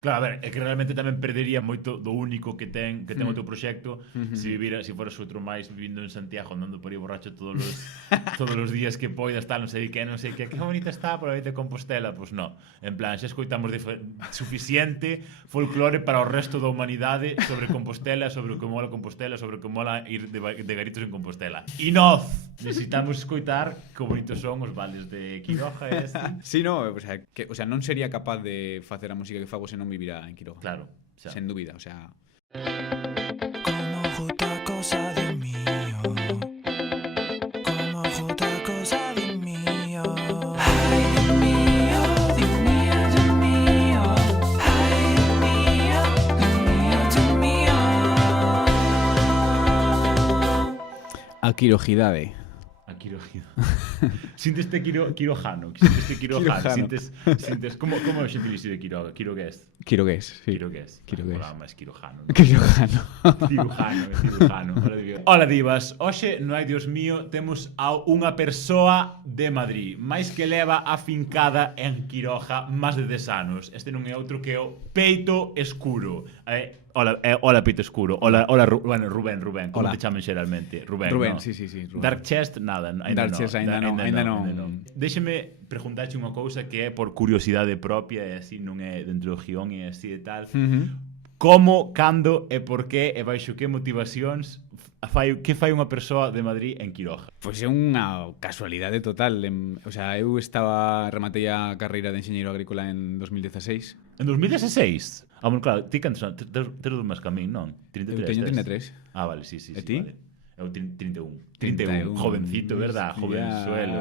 Claro, a ver, é que realmente tamén perdería moito do único que ten o teu Mm. proxecto se Mhm. vivira, se foras outro máis vivindo en Santiago, andando por aí borracho todos os días que poidas, tal, non sei que bonita está por aí de Compostela, pois no. En plan, xa escoitamos suficiente folclore para o resto da humanidade sobre Compostela, sobre o que mola Compostela, sobre o que mola ir de garitos en Compostela. E nós necesitamos escoitar que bonitos son os vales de Quiroga e así. Sí, no, o sea, non sería capaz de facer a música que fago se non vivira en Quiroga. Claro, xa. Sen dúbida, o sea... Como otra cosa de mío, como otra cosa de mío. Ay, Dios mío, Dios mío, Dios mío. Ay, Dios mío, Dios mío, Dios mío. A quirojidade. A Quirogido. Sinteste quirojano, sinteste quirojano, Quirojano. sintes como é o xentilicio de Quiroga, Quirogués. Quirogués, sí. Quirogués. Quirogués. Máis quirojano. ¿No? Quirojano. Cirujano. Hola, divas. Hoxe, no hai Dios mío, temos a unha persoa de Madrid, máis que leva afincada en Quiroga máis de 10 anos. Este non é outro que o Peito Escuro. Hola Peito Escuro. Hola, Rubén. Como Hola. te chaman xeralmente? Rubén, Rubén, no? sí, Rubén. Dark Chest, nada. Dark Chest, aínda non. Déxeme preguntarche unha cousa que é por curiosidade propia e así non é dentro do guión e así e tal. Como, cando e por qué e baixo que motivacións que fai unha persoa de Madrid en Quiroga? Pois é unha casualidade total. O sea, eu rematei a carreira de enxeñeiro agrícola en 2016. En 2016? Ah, bueno, claro, ti cantos anos? Tes dos máis que a min, non? 33? Eu teño tes? 33. Ah, vale, sí, E ti? vale. Eu 31. 31. Jovencito, verdad? Hostia. Jovenzuelo.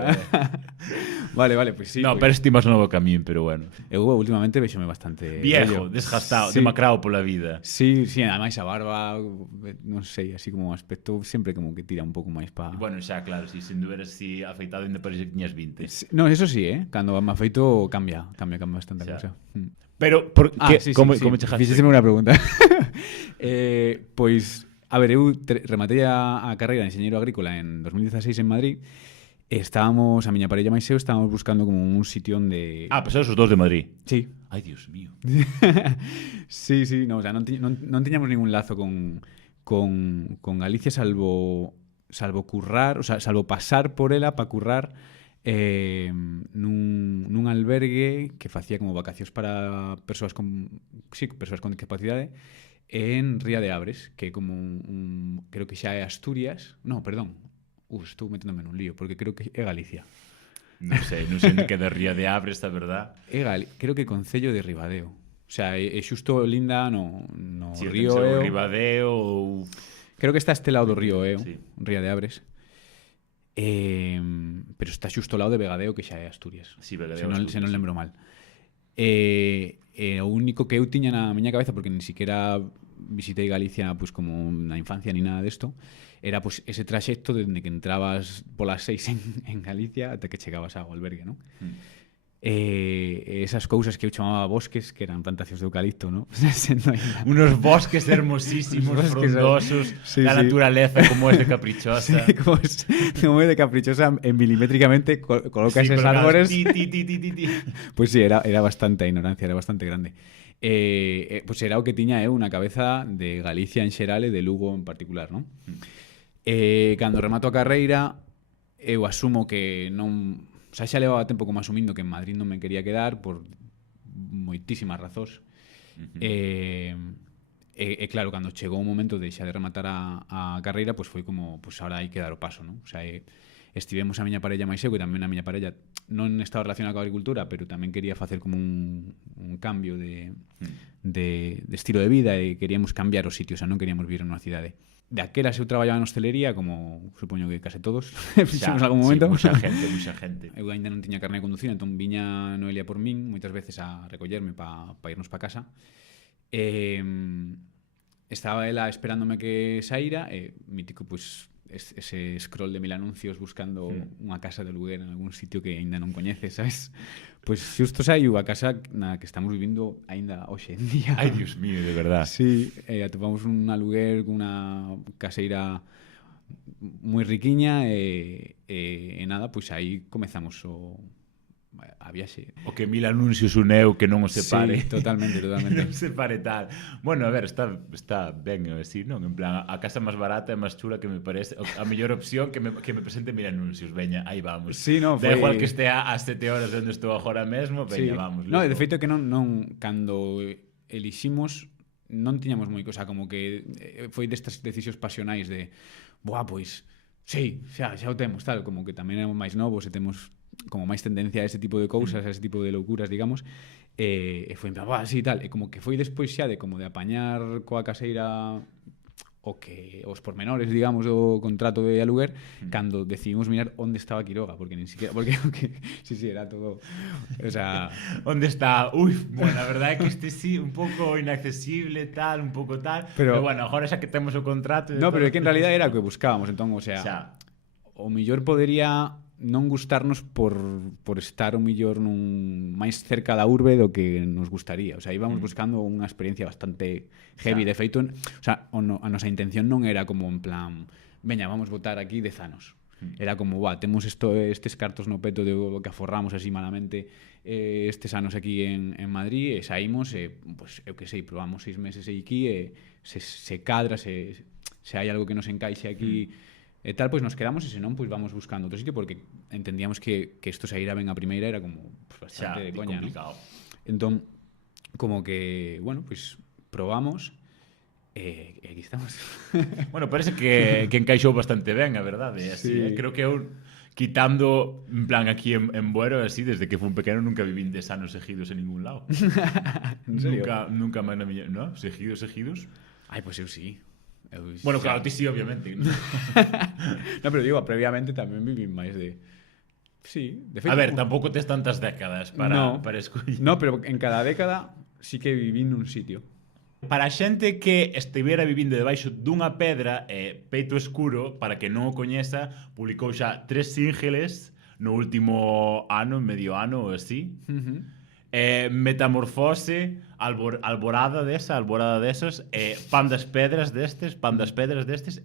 Vale, pues sí. No, pues... pero este máis novo que a min, pero bueno. Eu últimamente vexome bastante Viejo, vello. desgastado, Sí. demacrado pola vida. Sí, ademais a barba, non sei, así como aspecto sempre como que tira un pouco máis pa... Bueno, xa, claro, si sen dúber así afeitado ainda parece que tiñas 20. No, eso sí, cando me afeito cambia bastante a Xa. cousa. Pero, como chegaste? Fixéseme unha pregunta. Pois, a ver, eu rematei a carreira de enxeñeiro agrícola en 2016 en Madrid. Estábamos, a miña parella máis eu, estábamos buscando como un sitio onde... Ah, pues esos dos de Madrid. Sí. Ai, Dios mío. sí, no, o sea, non tiñamos ningún lazo con Galicia salvo currar, o sea, salvo pasar por ela para currar nun albergue que facía como vacacións para persoas con discapacidade en Ría de Abres, que é como creo que xa é Asturias. No, perdón. Estou meténdome nun lío, porque creo que é Galicia. Non sei onde queda Ría de Abres, a verdad. Creo que Concello de Ribadeo. O sea, é xusto linda no Sí, río Eo. Ribadeo ou... Creo que está este lado do río Eo, sí. Ría de Abres. Pero está xusto ao lado de Vegadeo, que xa é Asturias. Sí, Vegadeo, se non lembro mal. O único que eu tiña na miña cabeza, porque ni siquiera visitei Galicia pues, como na infancia ni nada desto, era pues, ese traxecto dende que entrabas polas 6 en Galicia ata que chegabas ao albergue, ¿no? Esas cousas que eu chamaba bosques, que eran plantacións de eucalipto, ¿no? Unos bosques hermosísimos, frondosos, sí, la naturaleza como es de caprichosa. Sí, como es de caprichosa, milimétricamente coloca esos árboles. Pues sí, era bastante a ignorancia, era bastante grande. Pues era o que tiña unha cabeza de Galicia en xeral e de Lugo en particular, non? Cando remato a carreira, eu asumo que non... O sea, xa levaba tempo como asumindo que en Madrid non me quería quedar por moitísimas razóns. Claro, cando chegou o momento de xa de rematar a carreira, pues foi como, pues ahora hai que dar o paso, non? O sea, estivemos a miña parella máis eu, que tamén a miña parella non estaba relacionada coa agricultura, pero tamén quería facer como un cambio de estilo de vida e queríamos cambiar os sitios, o sea, non queríamos vivir en unha cidade. Daquelas eu traballaba en hostelería, como supoño que case todos fixemos algún momento. Sí, mucha gente. Eu ainda non tiña carné de conducir, entón viña Noelia por min moitas veces a recollerme para irnos para casa. Estaba ela esperándome que saíra e mítico, pues, ese scroll de 1000 anuncios buscando unha casa de luguer en algún sitio que aínda non coñeces, sabes? Pois xusto saiu a casa na que estamos vivindo aínda hoxe en día. Ai, Dios mío, de verdad. Sí, atopamos un aluguer cunha caseira moi riquiña e nada, pois aí comezamos a viaxe. O que 1000 anuncios uneu que non o separe. Sí, totalmente. Non separe tal. Bueno, a ver, está ben así, non? En plan, a casa máis barata e máis chula que me parece a mellor opción que me presente 1000 anuncios. Veña, aí vamos. Sí, no, da igual que estea a 7 horas de onde estou agora mesmo, veña, sí. vamos. No, de feito que non cando eliximos non tiñamos moi cosa, como que foi destas decisións pasionais de, buah, pois, sí, xa o temos, tal, como que tamén éramos máis novos e temos como máis tendencia a ese tipo de cousas, a ese tipo de loucuras, digamos, e foi en plan, buah, sí, tal, e como que foi despois xa de como de apañar coa caseira os pormenores, digamos, do contrato de aluguer, cando decidimos mirar onde estaba Quiroga, porque nin siquiera, porque sí, era todo, o sea, onde está, bueno, a verdade é que este sí, un pouco inaccesible, tal, un pouco tal, pero bueno, agora xa que temos o contrato... No, pero é que en realidad era o que buscábamos, entón, o sea, o mellor podería non gustarnos por estar o mellor máis cerca da urbe do que nos gustaría. O sea, íbamos buscando unha experiencia bastante heavy. De feito, o sea, a nosa intención non era como en plan, veña, vamos botar aquí 10 anos. Era como, temos estes cartos no peto de que aforramos así malamente estes anos aquí en Madrid e saímos e, pues, eu que sei, probamos 6 meses aquí e se cadra, se hai algo que nos encaixe aquí e tal, pois nos quedamos e senón pois vamos buscando outro sitio porque entendíamos que isto saíra ben a primeira era como bastante de coña, complicado. ¿no? Entón, como que, bueno, pois probamos e aquí estamos. Bueno, parece que encaixou bastante ben, a verdade. Así, sí. Creo que eu, quitando, en plan, aquí en Buero, así, desde que fui un pequeno, nunca vivín 10 anos seguidos en ningún lado. En serio? Nunca máis na miña... ¿No? Seguidos? Ai, pois eu sí. Bueno, claro, ti sí, obviamente. No, pero digo, previamente tamén viví máis de... Sí, de feito... A ver, tampouco tes tantas décadas para escoller. No, pero en cada década sí que viví nun sitio. Para a xente que estivera vivindo debaixo dunha pedra Peito Escuro, para que non o coñeza, publicou xa 3 singles no último ano, medio ano ou así. Metamorfose, Alborada desos, Pan das Pedras destes,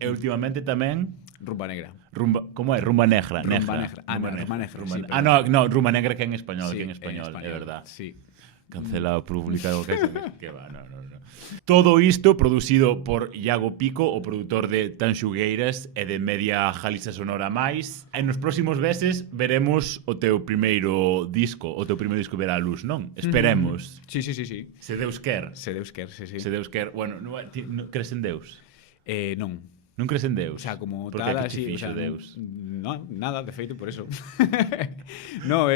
e últimamente tamén Rumba Negra. Como é? Rumba Negra. Rumba Negra. Rumba Negra. Sí, no, Rumba Negra que en español, sí, é verdad. Sí. Cancelado por publicar o que va, no. Todo isto producido por Iago Pico, o produtor de Tanxugueiras e de Media Galiza Sonora Mais. E nos próximos meses veremos o teu primeiro disco verá a luz, non? Esperemos. Sí. Se Deus quer. Sí. Se Deus quer. Bueno, non crees en Deus? Non. Non crees en Deus? O sea, como porque tal, así, o sea, Deus? No, nada, de feito, por eso. No,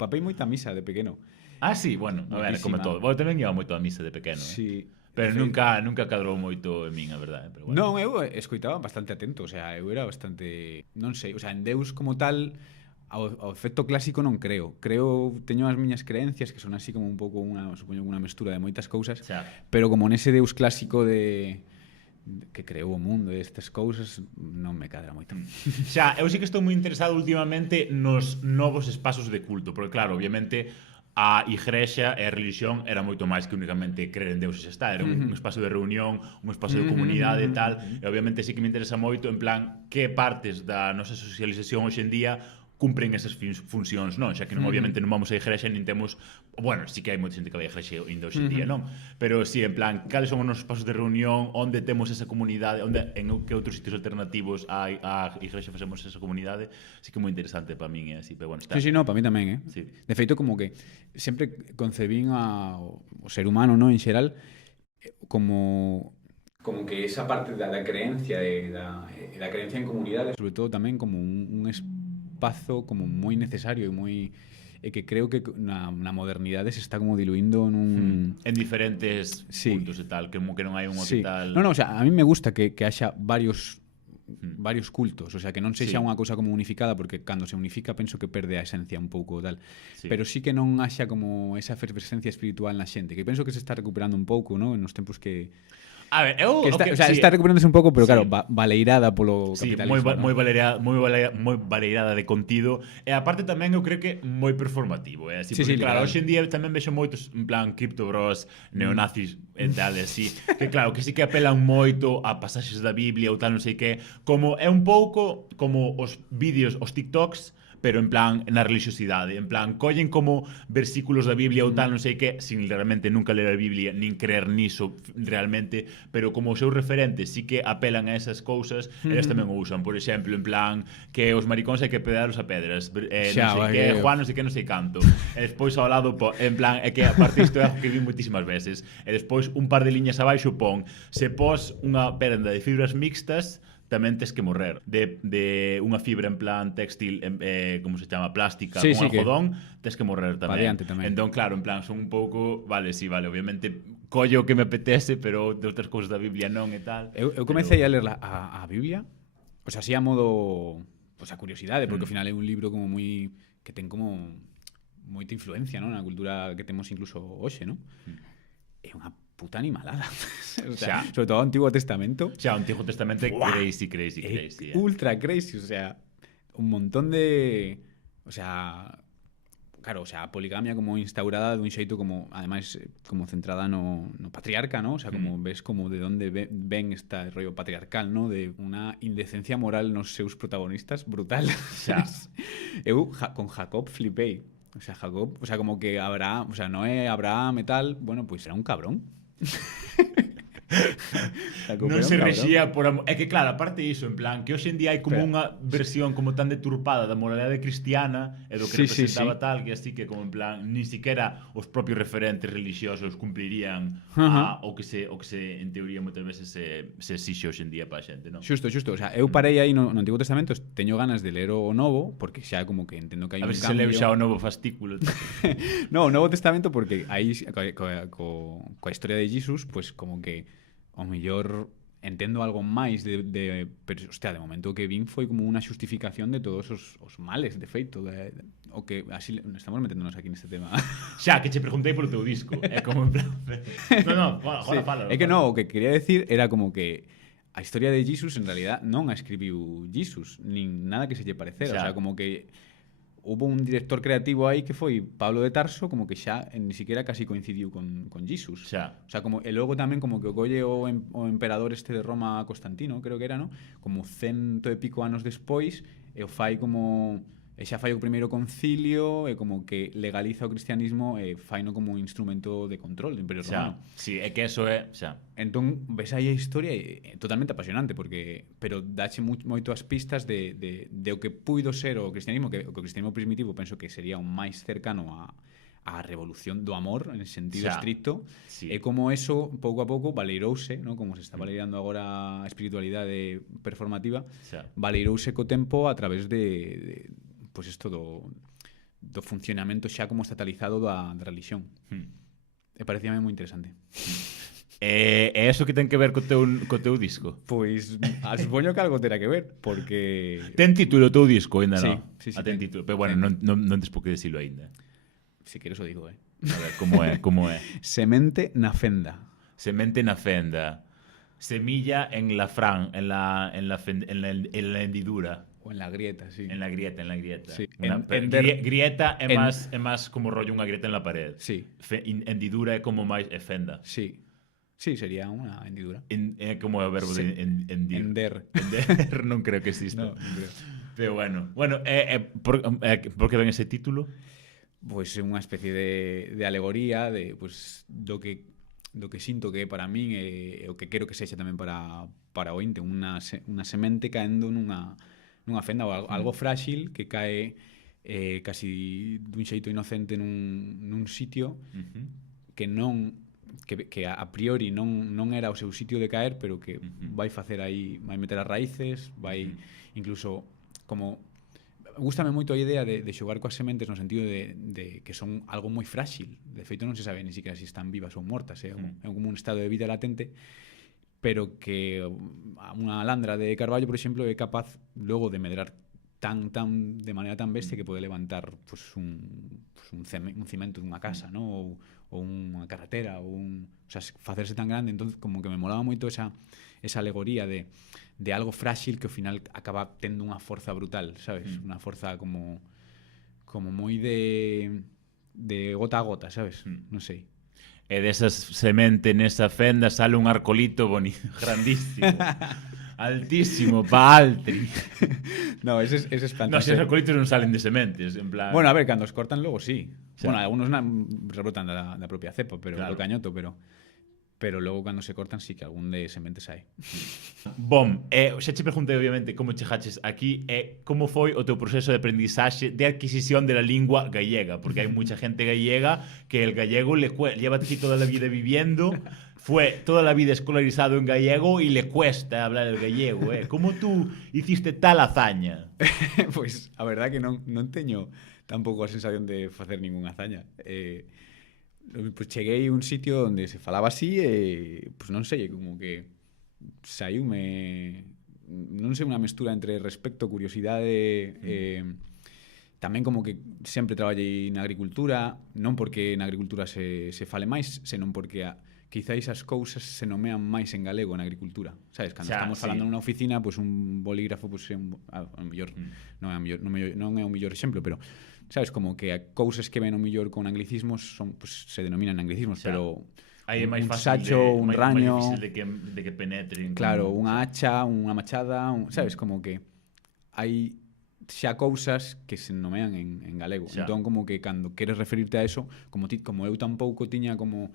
papei moita misa de pequeno. Ah, sí, bueno, a ver, como todo. Bueno, tamén iba moito a misa de pequeno, Sí. Pero nunca cadrou moito en min, a verdade. Pero bueno. Non, eu escoitaba bastante atento, o sea, eu era bastante... Non sei, o sea, en Deus como tal, ao efecto clásico non creo. Teño as miñas creencias, que son así como un pouco supoño unha mestura de moitas cousas, pero como nese Deus clásico que creou o mundo e estas cousas non me cadra moito. Xa, eu sí que estou moi interesado últimamente nos novos espazos de culto, porque claro, obviamente a igrexa e a religión era moito máis que únicamente creer en Deus e xa está, era un espazo de reunión, un espazo de comunidade e tal, e obviamente sí que me interesa moito en plan que partes da nosa socialización hoxe en día cumpren esas funcións, non? Xa que non, obviamente non vamos a igrexa nin temos... Bueno, sí que hai moita xente que vai a igrexa ainda hoxe en día, non? Pero sí, en plan, cales son os nosos espaços de reunión, onde temos esa comunidade, onde en que outros sitios alternativos a igrexa facemos esa comunidade, sí que é moi interesante para min, así, pero bueno, está... Sí, no, para mí tamén, Sí. De feito, como que sempre concebín o ser humano, non, en xeral, como que esa parte da creencia da creencia en comunidade, sobre todo tamén como un espazo como moi necesario e que creo que na modernidade se está como diluindo en diferentes puntos e tal, como que non hai un hospital... No, o sea, a mí me gusta que haxa varios cultos, o sea, que non sexa unha cousa como unificada, porque cando se unifica penso que perde a esencia un pouco tal, pero sí que non haxa como esa efervescencia espiritual na xente, que penso que se está recuperando un pouco, ¿no? Nos tempos que... A ver, eu... está recuperándose un pouco, pero claro, baleirada polo capitalismo. Moi baleirada de contido. E aparte tamén eu creo que moi performativo. Así, porque, claro, hoxe en día tamén vexo moitos, en plan, Crypto Bros, neonazis e tal, así. Que claro, que sí que apelan moito a pasaxes da Biblia ou tal, non sei que. Como é un pouco como os vídeos, os TikToks, pero en plan na religiosidade, en plan collen como versículos da Biblia ou tal, non sei que, sin realmente nunca ler a Biblia nin creer niso realmente, pero como os seus referentes sí que apelan a esas cousas, eles tamén o usan, por exemplo, en plan que os maricóns hai que pedalos a pedras, non sei que, Juan non sei que, non sei canto, e despois ao lado en plan, é que aparte isto é algo que vi moitísimas veces, e despois un par de liñas abaixo pon, se pos unha prenda de fibras mixtas tamén tes que morrer. De unha fibra en plan textil, como se chama, plástica, sí, con sí, algodón, tes que morrer tamén. Tamén. Entón, claro, en plan, son un pouco, vale, sí, vale, obviamente collo o que me apetece, pero de outras cousas da Biblia non e tal. Eu comecei a ler a Biblia, pois así a modo, pois a curiosidade, porque ao final é un libro como moi que ten como moita influencia, non, na cultura que temos incluso hoxe, non? É unha puta animalada. O sea, sobre todo o Antigo Testamento. Xa, o Antigo Testamento é crazy. Ultra crazy, o sea, un montón de... O sea, claro, o sea, a poligamia como instaurada dun xeito como, ademais, como centrada no patriarca, ¿no? O sea, como ves como de onde ven este rollo patriarcal, ¿no? De unha indecencia moral nos seus protagonistas brutal. Xa. Eu con Jacob flipei. O sea, Jacob, o sea, como que Abraham, o sea, Noé, Abraham e tal, bueno, pues era un cabrón. Non se rexía por amor. É que claro, aparte iso, en plan que hoxe en día hai como unha versión como tan deturpada da moralidade cristiana e do que representaba tal, que así que como en plan ni siquiera os propios referentes religiosos cumplirían o que se en teoría moitas veces se exixe hoxe en día para a xente, non? Xusto, o sea, eu parei aí no Antigo Testamento, teño ganas de ler o Novo, porque xa como que entendo que hai un cambio. A ver se leo xa o Novo fascículo. No, o Novo Testamento porque aí coa historia de Jesus, pues como que ao mellor entendo algo máis pero, hostia, de momento que vin foi como unha xustificación de todos os males, de feito, o que así estamos meténdonos aquí neste tema. Xa, que che preguntei polo teu disco, é como en plan... No, fala. É que no, o que quería decir era como que a historia de Jesus en realidad non a escribiu Jesus, nin nada que se lle parecera, o sea, como que hubo un director creativo aí que foi Pablo de Tarso, como que xa ni siquiera casi coincidiu con Jesus. Xa. O sea, como e logo tamén como que o colle o emperador este de Roma, Constantino, creo que era, ¿no? Como 100 e pico anos despois, e o fai como e xa fai o primeiro concilio e como que legaliza o cristianismo e faino como un instrumento de control do Imperio Romano. Sí, é que eso é, xa. Entón, ves aí a historia e totalmente apasionante, pero dache moito as pistas de o que puido ser o cristianismo, que o cristianismo primitivo penso que sería o máis cercano a revolución do amor en sentido estricto, e como eso pouco a pouco valeirouse, ¿no? Como se está valeirando agora a espiritualidade performativa, valeirouse co tempo a través de pois isto do funcionamento xa como estatalizado da religión. E parecíame moi interesante. É eso que ten que ver co teu disco? Pois, supoño que algo terá que ver, porque... Ten título o teu disco, ainda non? Sí, ten título, pero bueno, non tes por que decirlo ainda. Si queres o digo, A ver, como é? Semente na fenda. Semente na fenda. Semilla en la hendidura. O en la grieta, sí. En la grieta. Sí. Grieta é máis como rollo unha grieta en la pared. Sí. Hendidura é como máis fenda. Sí. Sí, sería unha hendidura. É como o verbo de hendir. Hender. Non creo que exista. No, non creo. Pero bueno, por que ven ese título? Pois é unha especie de alegoría de pues do que sinto que para min é o que quero que sexa tamén para o inte, unha semente caendo nunha fenda ou algo frágil que cae casi dun xeito inocente nun sitio que a priori non era o seu sitio de caer, pero que vai facer aí, vai meter as raíces, vai incluso como... Gústame moito a idea de xogar coas sementes no sentido de que son algo moi frágil. De feito non se sabe ni siquiera se están vivas ou mortas, é como un estado de vida latente, pero que unha landra de carballo, por exemplo, é capaz logo de medrar de maneira tan bestia que pode levantar pues, un cimento dunha casa, ¿no? ou unha carretera, o sea, facerse tan grande. Entón, como que me molaba moito esa alegoría de algo frágil que ao final acaba tendo unha forza brutal, sabes? Unha forza como moi de gota a gota, sabes? Non sei. E desas semente nesa fenda sale un arcolito grandísimo. Altísimo, pa altri. No, eses No, plantas. se os acolitos non salen de sementes, en plan... Bueno, a ver, cando os cortan logo sí. Xa. Bueno, algunos rebotan da propia cepa, pero Claro. do cañoto, pero logo cando se cortan sí que algún de sementes hai. Bom, xa che preguntei obviamente como chegaches aquí e como foi o teu proceso de aprendizaxe de adquisición de la lingua gallega, porque hai mucha gente gallega que el gallego lleva aquí toda la vida viviendo, fue toda la vida escolarizado en gallego y le cuesta hablar el gallego, Como tú hiciste tal hazaña? Pois a verdad que non teño tampouco a sensación de facer ningunha hazaña. Pois cheguei a un sitio onde se falaba así e pois non sei, como que saíume non sei, unha mestura entre respecto, curiosidade tamén como que sempre traballei na agricultura, non porque na agricultura se fale máis, senón porque quizáis as cousas se nomean máis en galego na agricultura, sabes? Cando estamos falando nunha oficina, pois un bolígrafo pois é a mellor non é o mellor exemplo, pero sabes, como que a cousas que ven o mellor con anglicismos son, pues, se denominan anglicismos, pero aí é máis un fácil sacho, un raño, máis difícil de que penetren. claro, unha hacha, unha machada, sabes, como que hai xa cousas que se nomean en galego. Xa. Entón, como que cando queres referirte a eso, como eu tampouco tiña como...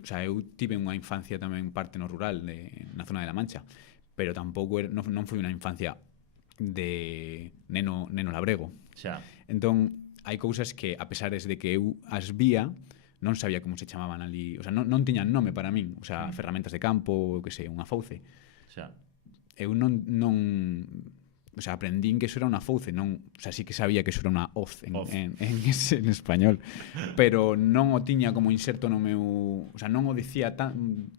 O sea, eu tive unha infancia tamén parte no rural, na zona de La Mancha, pero tampouco non foi unha infancia de neno labrego. Xa. Entón, hai cousas que, a pesares de que eu as vía, non sabía como se chamaban ali, o sea, non tiñan nome para min, o sea, ferramentas de campo, que sei, unha fauce. Xa. Eu o sea, aprendín que eso era unha fauce, non, o sea, sí que sabía que eso era unha hoz en español, pero non o tiña como inserto no meu, o sea, non o dicía tan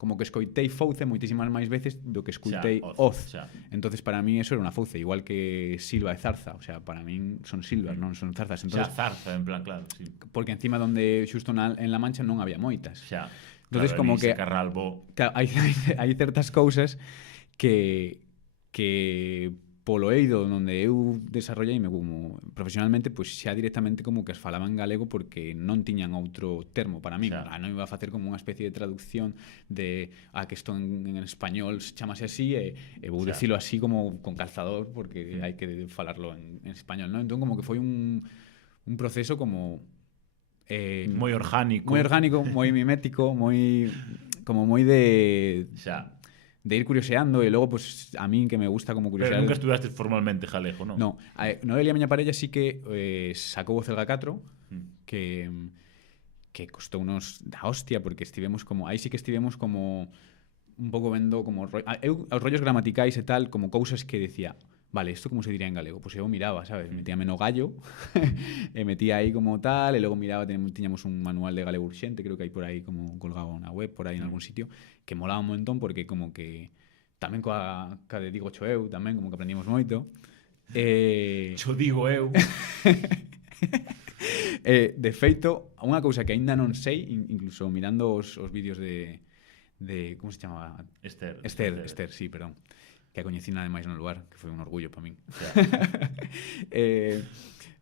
como que escoitei fauce moitísimas máis veces do que escoitei hoz. Entonces para mí eso era unha fauce, igual que silva e zarza, o sea, para min son silvas, non son zarzas. Entonces, xa, zarza, en plan, claro, sí. Porque encima donde xusto en La Mancha non había moitas. Xa. Entonces, claro, como que Carralbo. hai certas cousas que polo eido onde eu desarrolleime como profesionalmente, pois xa directamente como que as falaban galego porque non tiñan outro termo para min. Non iba a facer como unha especie de traducción de que isto en español chamase así e vou dicilo así como con calzador porque hai que falarlo en español, non? Entón como que foi un proceso como moi orgánico, moi mimético, moi de xa, de ir curioseando e logo, pues, a min que me gusta como curiosear... Pero nunca estudaste formalmente galego, non? Non. Noelia, a miña parella, sí que sacou o Celga 4, que costou unos da hostia, porque estivemos como... Aí sí que estivemos como un pouco vendo como... os rollos gramaticais e tal, como cousas que decía... Vale, isto como se diría en galego? Pois eu miraba, sabes? Metíame no gallo e metía aí como tal, e logo miraba, tiñamos un manual de galego urxente, creo que hai por aí como colgado na web, por aí en algún sitio, que molaba un montón porque como que tamén coa de digo cho eu, tamén como que aprendimos moito. Cho digo eu. De feito, unha cousa que aínda non sei, incluso mirando os vídeos de como se chamaba? Esther, sí, perdón. Que a coñecina ademais no lugar, que foi un orgullo para min.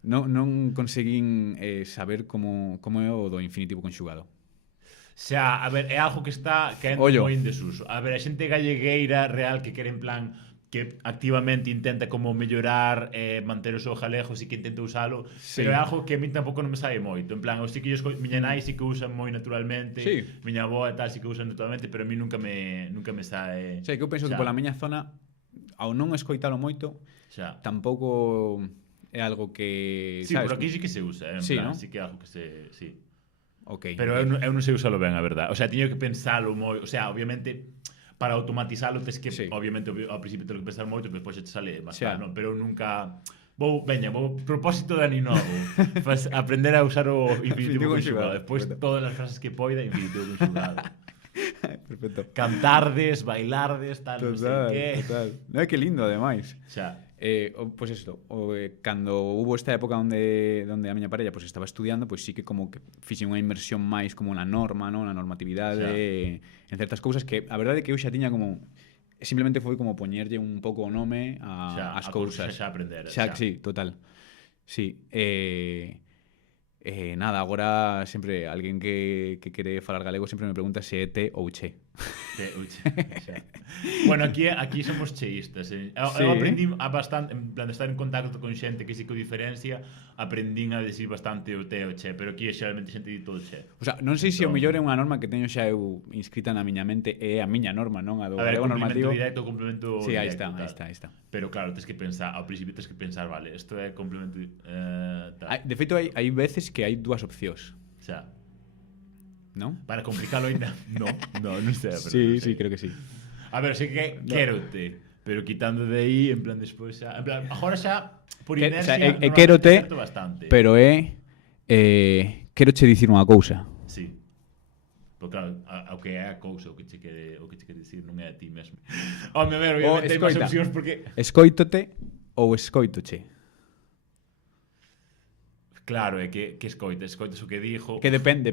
Non conseguín saber como é o do infinitivo conxugado. Xa, a ver, é algo que está caendo moi en desuso. A ver, a xente gallegueira real que quere en plan que activamente intenta como mellorar, manter o seu galego, si que intenta usalo, pero é algo que a min tampouco non me sabe moito. En plan, sí que miña nai sí que usa moi naturalmente, miña avó e tal sí que usa naturalmente, pero a mí nunca me sabe. Xa, que eu penso que pola miña zona, ao non escoitalo moito, tampouco é algo que... Sí, por aquí sí que se usa, en plan, sí que é algo que se... Sí. Pero eu non sei usalo ben, a verdade. O sea, teño que pensalo moi... O sea, obviamente... Para automatizalo tes que, obviamente, ao principio tens que pensar moito, pero despois te sale máis claro, pero nunca... Vou propósito de ano novo, aprender a usar o infinitivo conxugado. Despois todas as frases que poida, infinitivo conxugado. Perfecto. Cantardes, bailardes, tal, non sei que. Total. Non é que lindo, ademais. Xa. Pois isto, cando hubo esta época onde a miña parella pues, estaba estudiando, pois sí que como que fixe unha inmersión máis como na norma, no? Na normatividade, en certas cousas que a verdade é que eu xa tiña como simplemente foi como poñerlle un pouco o nome ás cousas. Xa aprender. Sí, total. Sí. Nada, agora sempre alguén que quere falar galego sempre me pregunta se é te ou che. Bueno, aquí somos cheístas. Eu aprendí bastante, en plan de estar en contacto con xente que sí que o diferencia, aprendín a decir bastante o te o che, pero aquí xeralmente xente di todo che. O sea, non sei se o mellor é unha norma que teño xa eu inscrita na miña mente, é a miña norma, non? A do galego normativo. Directo, complemento sí, aí directo. Aí está. Pero claro, tens que pensar, ao principio tens que pensar, vale, isto é complemento tal. De feito, hai veces que hai dúas opcións. Xa. Non? Para complicarlo ainda. Non sei. Sí, creo que sí. A ver, sei que quérote, pero quitando de aí, en plan despois xa, en plan, agora xa por inercia, quérote, bastante. Pero quero che dicir unha cousa. Sí. Porque claro, o que é a cousa, o que che quere dicir non é a ti mesmo. Home, a ver, obviamente hai máis opcións porque escoítote ou escoítoche. Claro, é que escoitas o que dixo. Que depende,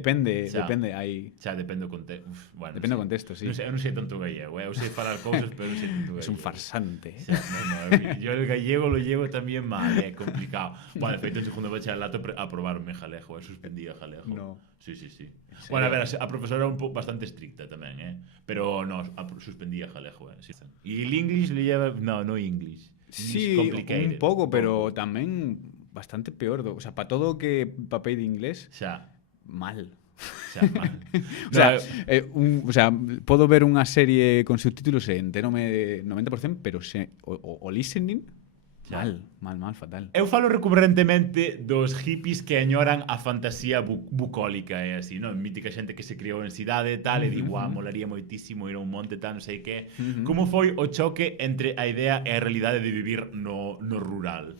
hai. Xa depende do contexto. Bueno, depende do contexto, sí. Eu non sei tanto gallego, eu sei falar cousas, pero non sei tanto gallego. Es un farsante. Xa, yo el gallego lo llevo tamén mal, é complicado. Bueno, de feito, en segundo bachillerato aprobaronme jalego, suspendí a jalego. No. Sí. Bueno, a ver, a profesora era bastante estricta tamén, pero no, suspendí a jalego, sí. E el English le lleva... No English. Sí, un pouco, pero tamén bastante peor, o sea, para todo o que papel de inglés, xa mal. O sea, podo ver unha serie con subtítulos e enteróme 90%, pero o listening mal, fatal. Eu falo recurrentemente dos hippies que añoran a fantasía bucólica e así, non? Mítica xente que se criou en cidade e tal, e digo, molaría moitísimo ir a un monte tal, non sei que. Como foi o choque entre a idea e a realidade de vivir no rural?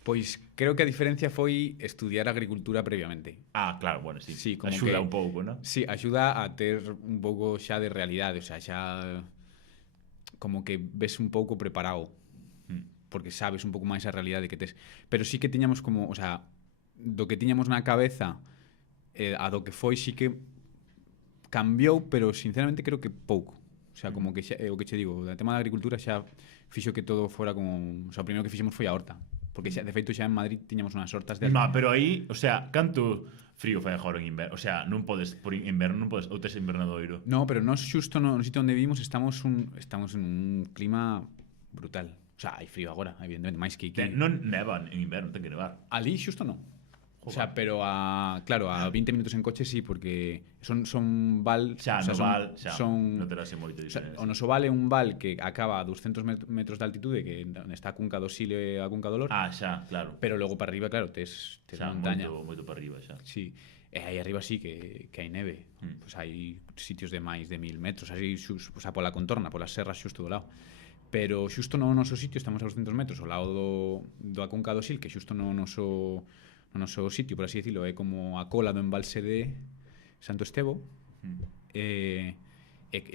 Pois creo que a diferencia foi estudiar agricultura previamente. Ah, claro, bueno, sí como axuda que, un pouco, non? Sí, axuda a ter un pouco xa de realidade, o sea, xa como que ves un pouco preparado, porque sabes un pouco máis a realidade que tes. Pero sí que tiñamos como, o sea, do que tiñamos na cabeza a do que foi sí que cambiou, pero sinceramente creo que pouco. O sea, como que xa, o que che digo, o tema da agricultura xa fixo que todo fora como... O sea, o primeiro que fixemos foi a horta. Porque xa, de feito xa en Madrid tiñamos unhas hortas de... Pero aí, o sea, canto frío fai agora en inverno? O sea, non podes, por inverno non podes, ou tes invernadoiro? No, pero nós xusto no sitio onde vivimos estamos en un clima brutal. O sea, hai frío agora, evidentemente, máis que aquí. Non nevan en inverno, ten que nevar. Ali xusto non. O sea, pero a 20 minutos en coche sí, porque son val... Xa, o sea, no val, xa, son, non terase moito diferencia. O noso val é un val que acaba a 200 metros de altitude, que está a Cunca do Sil e a Cunca do Lor. Ah, xa, claro. Pero logo para arriba, claro, tes xa, montaña. Moito para arriba, xa. Sí. E aí arriba sí que hai neve. Pues hai sitios de máis de 1000 metros, así, o sea, pola contorna, polas serras xusto do lado. Pero xusto no noso sitio estamos a 200 metros ao lado do Cunca do Sil, que xusto no noso sitio, por así decirlo, é como a cola do embalse de Santo Estevo, e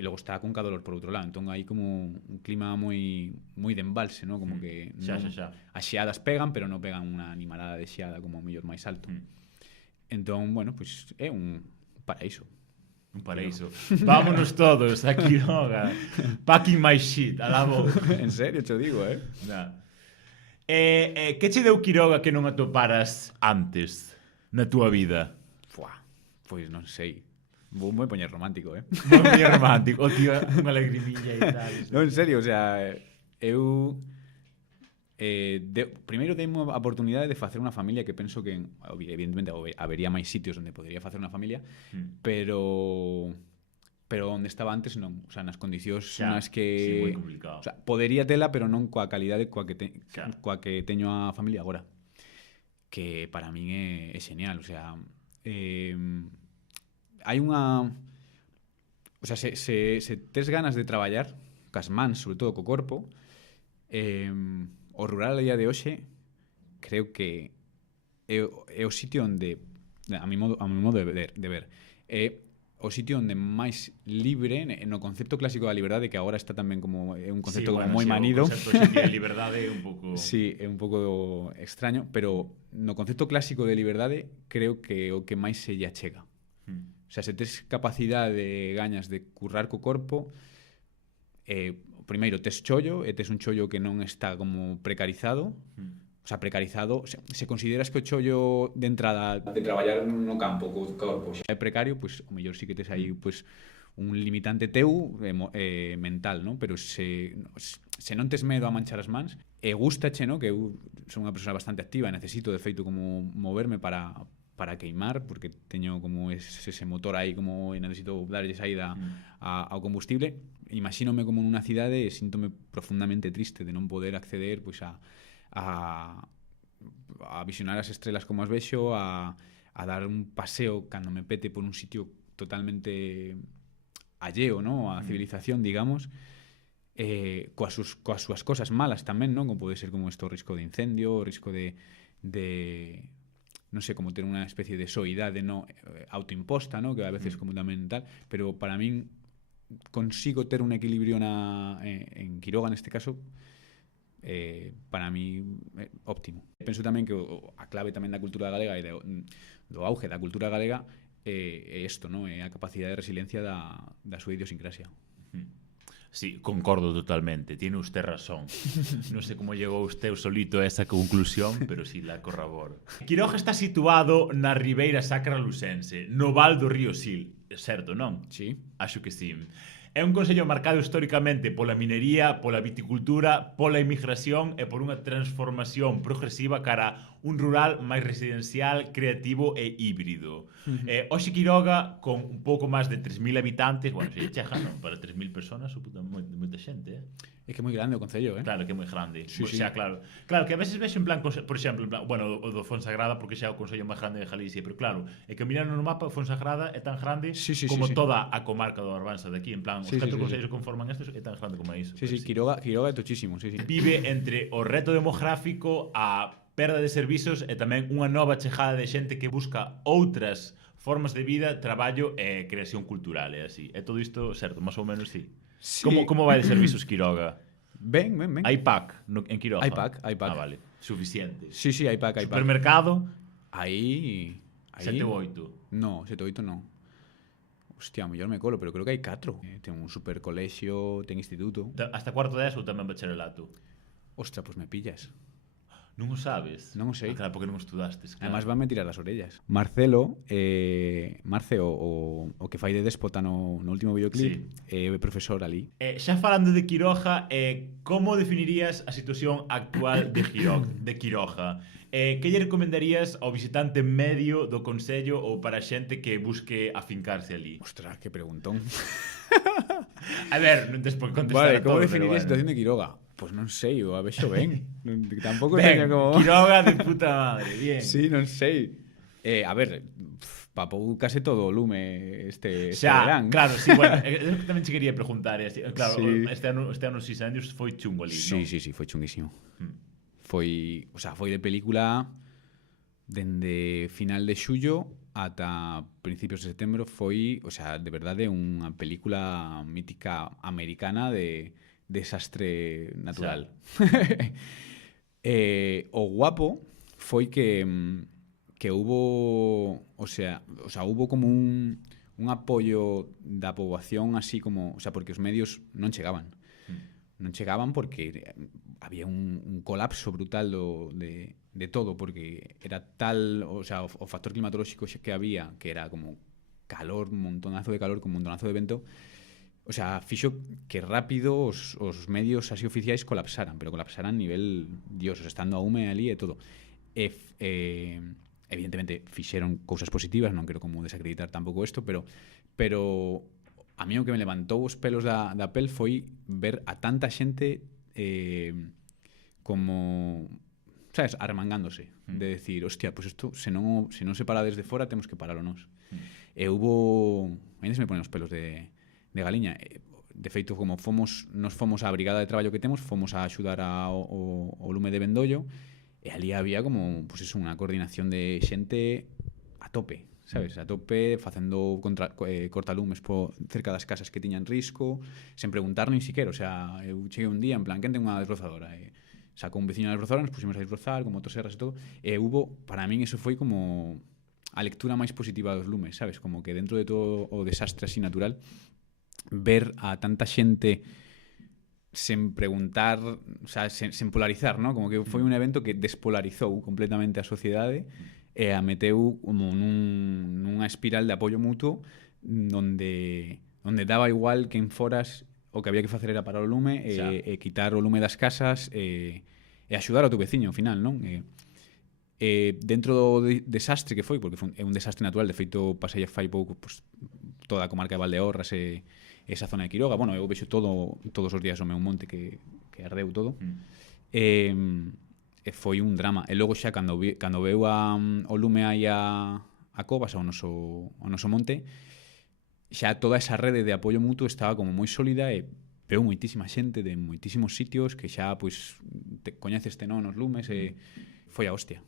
logo está a Cunca do Lor por outro lado. Entón hai como un clima moi de embalse, ¿no? Como que xa. As xeadas pegan, pero non pegan unha animalada de xeada como o mellor máis alto. Entón, bueno, pues é un paraíso. Un paraíso. Vámonos todos a Quiroga. Packing my shit, alabo. En serio, te digo, Nah. Que che deu Quiroga que non atoparas antes na túa vida? Pois non sei. Vou me poñer romántico, Vou me poñer romántico. O tío, unha lagrimilla e tal. Non, en serio, o sea, eu... primeiro deimo a oportunidade de facer unha familia que penso que evidentemente habería máis sitios onde podría facer unha familia, pero onde estaba antes non, o sea, nas condicións nas que sí, moi complicado. O sea, podería tela, pero non coa calidade coa que teño a familia agora, que para min é genial, o sea, hai unha, o sea, se tes ganas de traballar cas mans, sobre todo co corpo, o rural a día de hoxe creo que é o sitio onde, a mi modo de ver, é o sitio onde máis libre, no concepto clásico da liberdade, que agora está tamén como é un concepto como moi manido. O concepto de liberdade é un pouco... Sí, é un pouco extraño, pero no concepto clásico de liberdade creo que o que máis se lle achega. O sea, se tes capacidade de gañas de currar co corpo, primeiro tes chollo, e tes un chollo que non está como precarizado, o sea, precarizado, se consideras que o chollo de entrada de traballar no campo co corpo xa é precario, pois o mellor sí que tes aí pois un limitante teu mental, ¿no? Pero se non tes medo a manchar as mans, gustache, ¿no? Que eu son unha persona bastante activa e necesito, de feito, como moverme para queimar, porque teño como ese motor aí como e necesito darlle saída ao combustible. Imagínome como nunha cidade e síntome profundamente triste de non poder acceder pois a visionar as estrelas como as vexo, a dar un paseo cando me pete por un sitio totalmente alleo, ¿no? A civilización, digamos, coas súas cosas malas tamén, ¿no? Como pode ser como isto, o risco de incendio, o risco de non sei, como ter unha especie de soidade, ¿no? Autoimposta, ¿no? Que a veces como tamén tal, pero para min consigo ter un equilibrio en Quiroga neste caso, para mí óptimo. Penso tamén que a clave tamén da cultura galega e do auge da cultura galega é isto, ¿no? É a capacidade de resiliencia da súa idiosincrasia. Sí, concordo totalmente. Tiene usted razón. No sé cómo llegó usted solito a esa conclusión, pero sí la corroboro. Quiroga está situado na Ribeira Sacra Lucense, no Val do Río Sil. Certo, non? Sí. Acho que sí. É un concello marcado históricamente pola minería, pola viticultura, pola inmigración e por unha transformación progresiva cara un rural máis residencial, creativo e híbrido. Hoxe Quiroga, con un pouco máis de 3.000 habitantes, bueno, se chega, non? Para 3.000 personas, moita xente, É que é moi grande o concello, Claro que é moi grande. Sí, O sea, claro que a veces vexo en plan, por exemplo, en plan, bueno, o do Fonsagrada porque xa é o concello máis grande de Galicia, pero claro, é que mirando no mapa Fonsagrada é tan grande como toda a comarca do Barbanza de aquí, en plan, os 4 concellos que conforman estes é tan grande como iso. Sí, Quiroga é tochísimo, sí. Vive entre o reto demográfico, a perda de servizos e tamén unha nova chegada de xente que busca outras formas de vida, traballo e creación cultural, é así. É todo isto certo, máis ou menos, sí. Como vai de servizos Quiroga? Ben. Hai pack en Quiroga? Hai pack. Ah, vale. Suficiente. Sí, hai pack. Supermercado? Aí 7 ou 8? No, 7 ou 8 non. Hostia, mellor me colo, pero creo que hai 4. Ten un supercolexio, ten instituto. Hasta cuarto de eso ou tamén bacharelato? Ostra, pois me pillas. Non o sabes? Non o sei. Claro, porque non estudastes. Claro. Además vanme tirar as orellas. Marcelo, Marce, o que fai de déspota no último videoclip, é profesor ali. Xa falando de Quiroga, como definirías a situación actual de Quiroga? Que lle recomendarías ao visitante medio do concello ou para xente que busque afincarse ali? Ostras, que preguntón. A ver, non tes por contestar vale, como definirías a situación de Quiroga? Pois non sei, o a vexo ben. Tampouco ben, como... Quiroga de puta madre, bien. Sí, non sei. A ver, papou case todo o lume este Xa, verán. claro, sí, bueno, tamén che quería preguntar, claro, sí. este ano os incendios foi chungo ali, sí, non? Sí, foi chunguísimo. Foi de película dende final de xullo ata principios de setembro foi, de verdade, unha película mítica americana de desastre natural. O guapo foi que hubo, hubo como un apoio da poboación así como, porque os medios non chegaban. Non chegaban porque había un colapso brutal de todo, porque era tal, o factor climatolóxico que había, que era como calor, un montonazo de calor, con un montonazo de vento, fixo que rápido os medios así oficiais colapsaran, pero colapsaran a nivel Dios, estando a Ume ali e todo. Evidentemente fixeron cousas positivas, non quero como desacreditar tampouco isto, pero a mí o que me levantou os pelos da pel foi ver a tanta xente como, sabes, arremangándose, de decir, hostia, pues isto se non se para desde fora temos que paralo nós. E hubo, ainda se me ponen os pelos de galiña. De feito, como nos fomos á brigada de traballo que temos, fomos a axudar ao lume de Vendollo, e ali había como, pues eso, unha coordinación de xente a tope, sabes? A tope, facendo cortalumes cerca das casas que tiñan risco, sen preguntar nin siquiera. Eu cheguei un día, en plan, quen ten unha desbrozadora? Sacou un veciño a desbrozadora, nos pusimos a desbrozar, con motosserras e todo, e para min, eso foi como a lectura máis positiva dos lumes, sabes? Como que dentro de todo o desastre así natural, ver a tanta xente sen preguntar, o sea, sen polarizar, ¿no? Como que foi un evento que despolarizou completamente a sociedade e a meteu como nunha espiral de apoio mutuo onde daba igual quen foras, o que había que facer era parar o lume e quitar o lume das casas e axudar ao teu veciño, ao final, non? Dentro do desastre que foi, porque é un desastre natural, de feito pasei fai pouco pues, toda a comarca de Valdeorras e esa zona de Quiroga, bueno, eu vexo todos os días o meu monte que ardeu todo. E foi un drama. E logo xa cando veu o lume aí a Covas, ao noso monte, xa toda esa rede de apoio mutuo estaba como moi sólida e veu moitísima xente de moitísimos sitios que xa, pois, coñeces non os lumes e foi a hostia.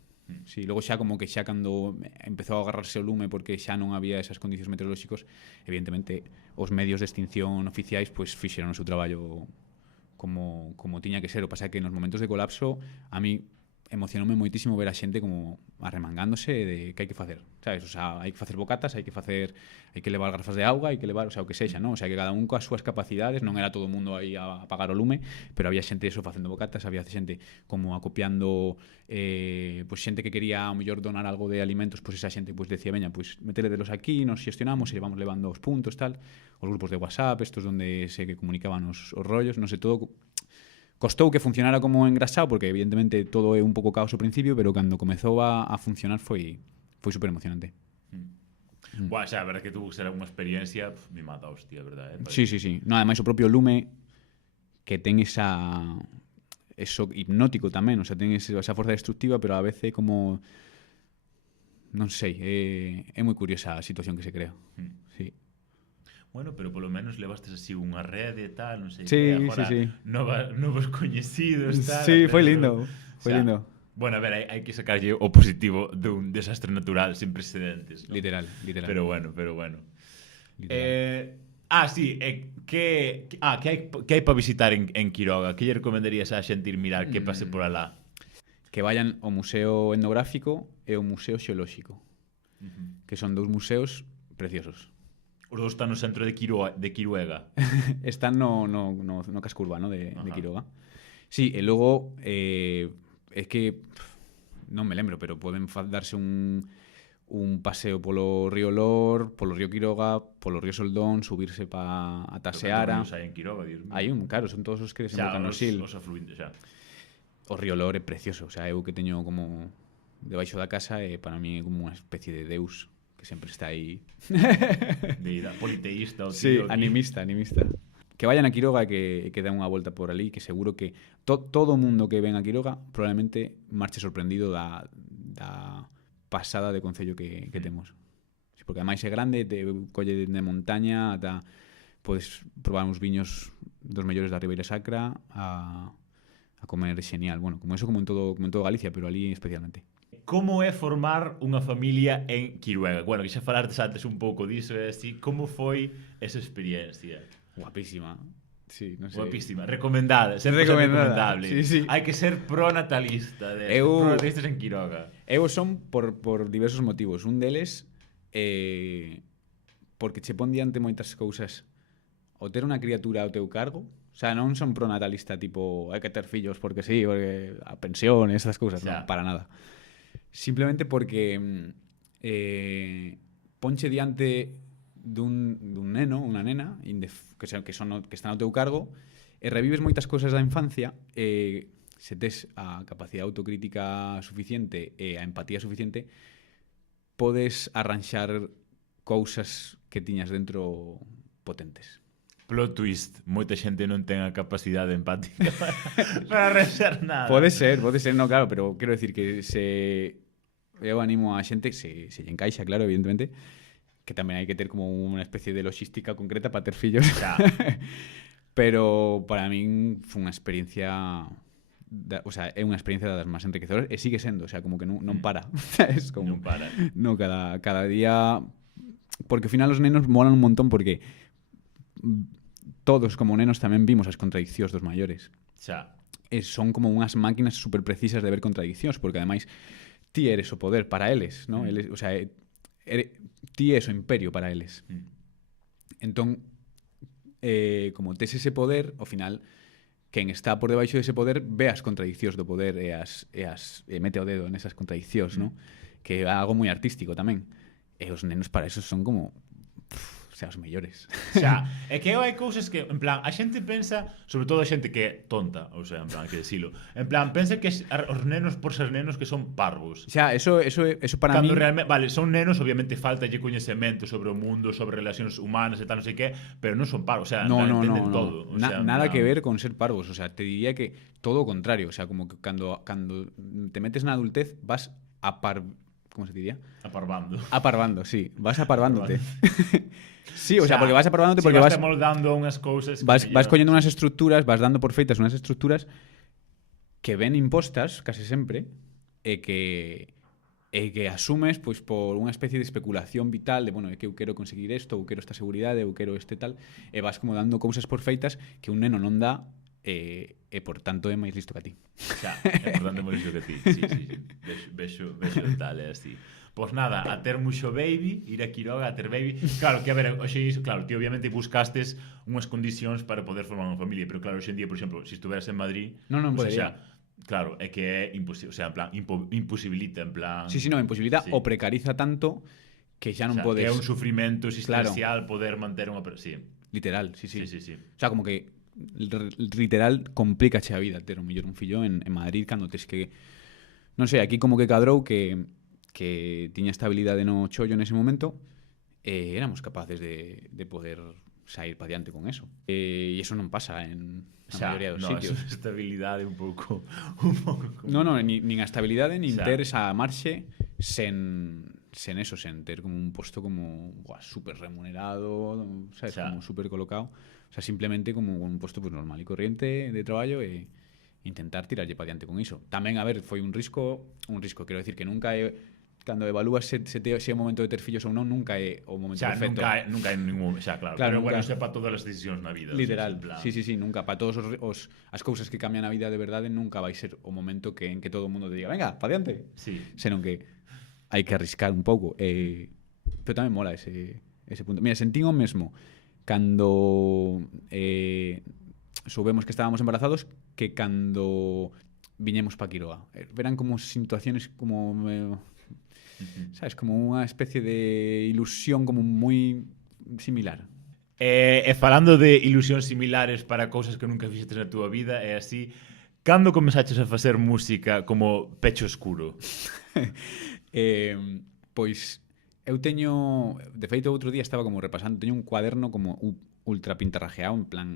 Sí, logo xa como que xa cando empezou a agarrarse o lume porque xa non había esas condicións meteorolóxicos, evidentemente os medios de extinción oficiais pois fixeron o seu traballo como tiña que ser. O pasa que nos momentos de colapso a mí emocionoume moitísimo ver a xente como arremangándose de que hai que facer, sabes? O sea, hai que facer bocatas, hai que levar garrafas de auga, hai que levar, o sea, o que sexa, non? O sea, que cada un coas súas capacidades, non era todo o mundo aí a apagar o lume, pero había xente eso facendo bocatas, había xente como acopiando pois xente que quería ao mellor donar algo de alimentos, pois esa xente pois decía, veña, pois metéledelos aquí, nos xestionamos e vamos levando os puntos, tal, os grupos de WhatsApp, estos onde se comunicaban os rollos, non sei, todo. Costou que funcionara como engrasado, porque evidentemente todo é un pouco caos ao principio, pero cando comezou a funcionar foi super emocionante. Buah, xa, a verdade que tuvo que ser unha experiencia me mata, hostia, verdade? Sí. No, ademais o propio lume que ten eso hipnótico tamén, o sea, ten esa forza destructiva, pero a veces como non sei, é moi curiosa a situación que se crea. Sí. Bueno, pero polo menos levastes así unha rede e tal, non sei sí, que, agora sí. novos coñecidos, tal. Sí, foi lindo, lindo. Bueno, a ver, hai que sacarlle o positivo dun desastre natural sin precedentes, ¿no? Literal. Pero bueno. Sí, que hai para visitar en Quiroga? Que lle recomendarías a xente ir mirar que pase por alá? Que vayan ao Museo Etnográfico e ao Museo Xeolóxico, que son dous museos preciosos. Os dous están no centro de Quiruega. Están no casco urbano de Quiroga. Sí, e logo é que non me lembro, pero poden darse un paseo polo río Lor, polo río Quiroga, polo río Soldón, subirse pa ata Seara. Hai en Quiroga, Dios mío. Hai claro, son todos os que desembocan no Sil. Os afluentes, xa. O río Lor é precioso, o sea, eu que teño como debaixo da casa e para mí é como unha especie de deus que sempre está aí. Politeísta, o tío. Sí, animista. Que vayan a Quiroga e que den unha volta por ali, que seguro que todo o mundo que ven a Quiroga probablemente marche sorprendido da pasada de concello que temos. Sí, porque ademais é grande, te colle de montaña, ata podes probar uns viños dos mellores da Ribeira Sacra a comer xenial. Bueno, como en todo Galicia, pero ali especialmente. Como é formar unha familia en Quiruega? Bueno, que xa falartes antes un pouco diso, así, como foi esa experiencia? Guapísima. Sí, non sei. Guapísima, recomendada, recomendable. Sí. Hai que ser pronatalista, pronatalistas en Quiroga. Eu son por diversos motivos. Un deles porque che pon diante moitas cousas o ter unha criatura ao teu cargo. O sea, non son pronatalista tipo hai que ter fillos porque sí, porque a pensión, esas cousas, non, para nada. Simplemente porque ponche diante dun neno, unha nena que está no teu cargo e revives moitas cousas da infancia e se tes a capacidade autocrítica suficiente e a empatía suficiente podes arranxar cousas que tiñas dentro potentes. Plot twist, moita xente non ten a capacidade empática para arranxar nada. Pode ser, no, claro, pero quero decir que eu animo a xente, se lle encaixa, claro, evidentemente, que tamén hai que ter como unha especie de logística concreta para ter fillos. Pero para min foi unha experiencia, o sea, é unha experiencia das máis enriquecedoras e sigue sendo, o sea, como que non para. Es como, non para. No, cada día, porque ao final os nenos molan un montón porque todos como nenos tamén vimos as contradiccións dos maiores. Xa. E son como unhas máquinas super precisas de ver contradiccións, porque ademais ti eres o poder para eles, ¿no? Eles, o sea, ti és o imperio para eles. Entón, como tes ese poder, ao final quen está por debaixo dese poder ve as contradicións do poder e mete o dedo nesas contradicións, ¿no? Que é algo moi artístico tamén. E os nenos para eso son como... O sea, os mellores. Xa, é que hai cousas que, en plan, a xente pensa, sobre todo a xente que é tonta, ou sea, en plan, que decilo, en plan, pensa que os nenos, por ser nenos, que son parvos. Xa, eso para Cando mí... realmente, vale, son nenos, obviamente faltalle coñecemento sobre o mundo, sobre relacións humanas e tal, non sei que, pero non son parvos, o sea, entenden todo. O sea, nada que ver con ser parvos, o sea, te diría que todo o contrario, o sea, como que cando te metes na adultez vas ¿cómo se diría? Aparvando, sí, vas aparvándote. Sí, o sea, porque vas aparvándote porque vas moldando unhas cousas, vas coñendo unhas estructuras, vas dando por feitas unhas estructuras que ven impostas case sempre e que asumes pois por unha especie de especulación vital de, bueno, é que eu quero conseguir isto, eu quero esta seguridade, eu quero este tal, e vas como dando cousas por feitas que un neno non dá e por tanto é máis listo que a ti. Xa, é por tanto é máis listo que a ti. Sí. Vexo tal, é así. Pois nada, a ter muxo baby, ir a Quiroga a ter baby. Claro, que a ver, hoxe iso, claro, ti obviamente buscastes unhas condicións para poder formar unha familia, pero claro, hoxe en día, por exemplo, se estuveras en Madrid, non podería. Claro, é que é imposible, o sea, en plan, imposibilita, en plan... Sí, non, imposibilita, sí. O precariza tanto que xa non podes... É un sufrimento existencial, claro. Poder manter unha... Sí. Literal, sí. Sí. O sea, como que literal complícache a vida ter un mellor un fillo en Madrid cando tes que... Non sei, aquí como que cadrou que tiña estabilidade no chollo nese momento e éramos capaces de poder sair pa diante con eso. E iso non pasa en a maioría dos sitios. Eso é estabilidade un pouco No, nin a estabilidade nin ter esa marxe sen eso, sen ter como un posto como super remunerado, sabes, como super colocado. O sea, simplemente como un posto pues normal e corriente de traballo e intentar tirarlle pa diante con iso. Tamén, a ver, foi un risco, quero decir que nunca é... Cando evalúas se é o momento de ter fillos ou non, nunca é o momento perfecto. Nunca é ningún, claro, pero bueno, é para todas as decisións na vida. Literal, sí, nunca. Para todos as cousas que cambian a vida de verdade, nunca vai ser o momento en que todo o mundo te diga, venga, pa diante. Sí. Senón que hai que arriscar un pouco. Pero tamén mola ese punto. Mira, sentín o mesmo cando soubemos que estábamos embarazados que cando viñemos pa Quiroga. Eran como situaciones como... sabes, como unha especie de ilusión como moi similar. E falando de ilusións similares para cousas que nunca fixetes na túa vida, é así, cando começaches a facer música como Pecho Escuro? Pois eu teño, de feito outro día estaba como repasando, teño un cuaderno como ultra pintarrajeado, en plan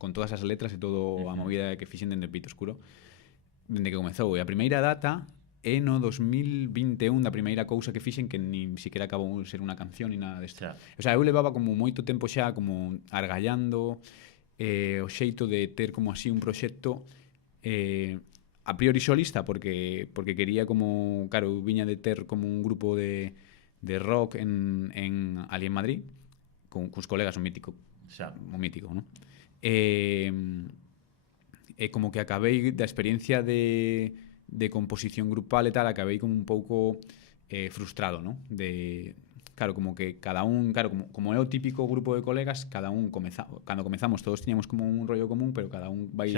con todas as letras e todo a movida que fixen dende Pecho Escuro dende que comezou. E a primeira data é no 2021 da primeira cousa que fixen que nin siquiera acabou de ser unha canción ni nada desto. O sea, eu levaba como moito tempo xa como argallando o xeito de ter como así un proxecto a priori solista porque quería como, claro, viña de ter como un grupo de rock ali en Madrid cos colegas, un mítico, ¿no? Como que acabei da experiencia de composición grupal e tal, acabei como un pouco frustrado, ¿no? Claro, como que cada un, claro, como é o típico grupo de colegas, cada un cando comezamos todos tiñamos como un rollo común, pero cada un vai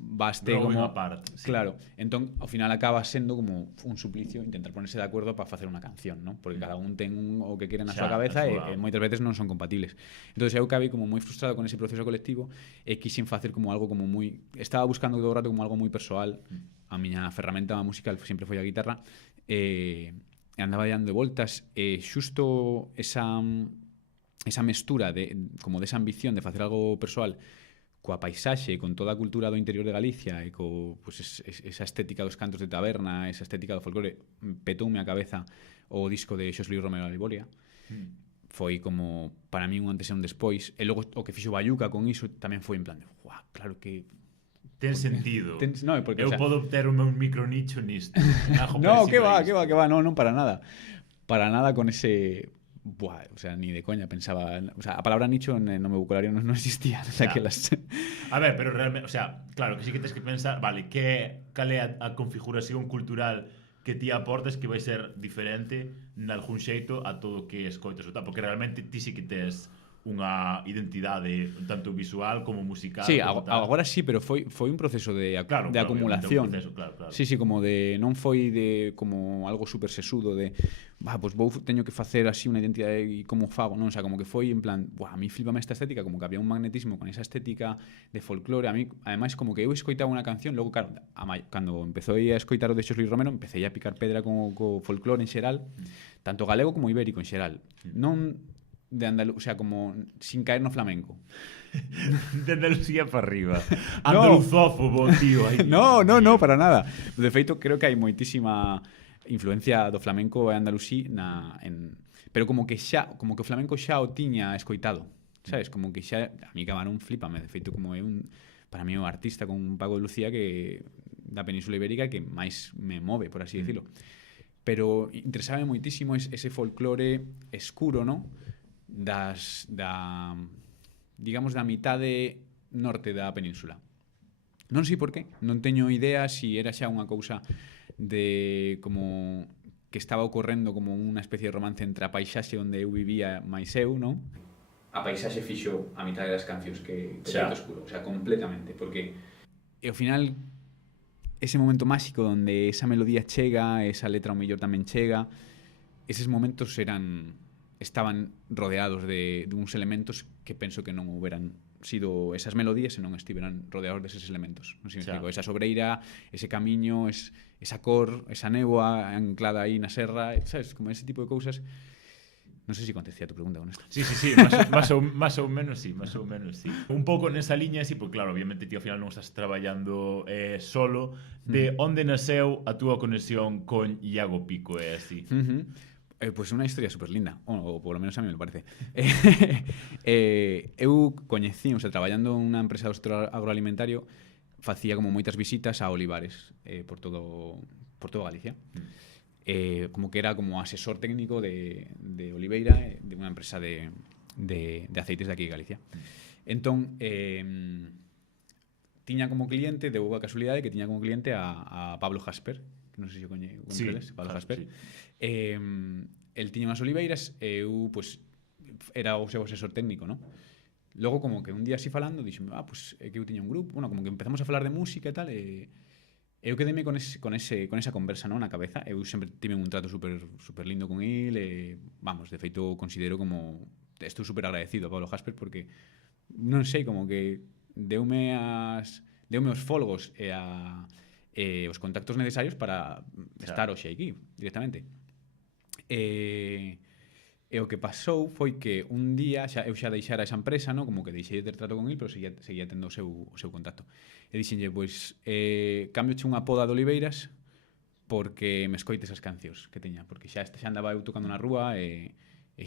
baste como aparte, sí. Claro, entón ao final acaba sendo como un suplicio intentar ponerse de acordo para facer unha canción, ¿no? Porque cada un ten o que quere na súa cabeza e moitas veces non son compatibles. Entonces eu acabei como moi frustrado con ese proceso colectivo e quixen facer como algo como moi... Estaba buscando todo o rato como algo moi persoal. A miña ferramenta musical sempre foi a guitarra e andaba dando voltas e xusto esa mestura como desa ambición de facer algo persoal coa paisaxe, con toda a cultura do interior de Galicia e pues, esa estética dos cantos de taberna, esa estética do folclore, petoume a cabeza o disco de Xosé Luis Romero Alibolia. Foi como para mí un antes e un despois, e logo o que fixo Bayuca con iso tamén foi en plan de, guau, claro que ten sentido. Porque, eu podo ter o meu micronicho nisto. No, que va, non para nada. Para nada con ese... Buah, o sea, ni de coña pensaba... O sea, a palabra nicho no meu vocabulario non existía. O sea, que las... A ver, pero realmente... O sea, claro, que sí que tens que pensar... Vale, cal é a configuración cultural que ti aportes que vai ser diferente nalgún xeito a todo o que escoitas. Porque realmente ti sí que tes unha identidade tanto visual como musical. Sí, como tal. agora sí, pero foi un proceso de acumulación. Un proceso, claro. Sí, como de non foi de como algo super sesudo de, pues teño que facer así unha identidade e como fago, non, o sea, como que foi en plan, a mí flipame esta estética, como que había un magnetismo con esa estética de folclore. A mí, ademais, como que eu escoitaba unha canción, logo, claro, cando empezou a escoitar o de Xos Luis Romero, empecé a picar pedra co folclore en xeral, tanto galego como ibérico en xeral. Non de Andalucía, o sea, como sin caer no flamenco. De Andalucía para arriba. Andaluzófobo, tío. No, para nada. De feito, creo que hai moitísima influencia do flamenco e andalusí pero como que o flamenco xa o tiña escoitado, sabes? Como que xa a mí Camarón flipame, de feito como é para mí é un artista con un Paco de Lucía que da Península Ibérica que máis me move, por así decirlo. Pero interesaba moitísimo ese folclore escuro, ¿no? Digamos, da mitade norte da península. Non sei por qué, non teño idea se era xa unha cousa de como que estaba ocorrendo como unha especie de romance entre a paisaxe onde eu vivía máis eu, non? A paisaxe fixo a mitad das cancións que Peito Escuro, o sea, completamente, porque ao final ese momento máxico onde esa melodía chega, esa letra ao mellor tamén chega, eses momentos estaban rodeados de uns elementos que penso que non houberan sido esas melodías se non estiveran rodeados deses elementos. Non sei me explico. Esa sobreira, ese camiño, esa cor, esa néboa anclada aí na serra, sabes? Como ese tipo de cousas. Non sei se contesté a tu pregunta con esto. Sí, más ou menos sí. Un pouco nesa liña, sí, porque claro, obviamente ti ao final non estás traballando solo. De onde nasceu a túa conexión con Iago Pico, é así? Pues unha historia super linda, ou polo menos a mí me parece. Eu coñecí, o sea, traballando en unha empresa do sector agroalimentario, facía como moitas visitas a olivares por todo Galicia. Como que era como asesor técnico de oliveira de unha empresa de aceites de aquí de Galicia. Entón, tiña como cliente, deu a casualidade que tiña como cliente a Pablo Jasper, que non sei se coñeces, Pablo Jasper. El tiña unhas oliveiras e eu, pues, era o seu asesor técnico, ¿no? Logo, como que un día así falando, dixeme, pues, é que eu tiña un grupo, bueno, como que empezamos a falar de música e tal, e eu quedeme con esa conversa, ¿no? Na cabeza. Eu sempre tive un trato super lindo con el, e, vamos, de feito, considero como... Estou super agradecido a Pablo Jasper porque, non sei, como que deume os folgos e os contactos necesarios para estar hoxe aquí, directamente. E o que pasou foi que un día eu xa deixara esa empresa, ¿no? Como que deixei de ter trato con el, pero seguía tendo o seu contacto. E dixenlle, pois, cambioche unha poda de oliveiras porque me escoite esas cancións que teña, porque xa andaba eu tocando na rúa e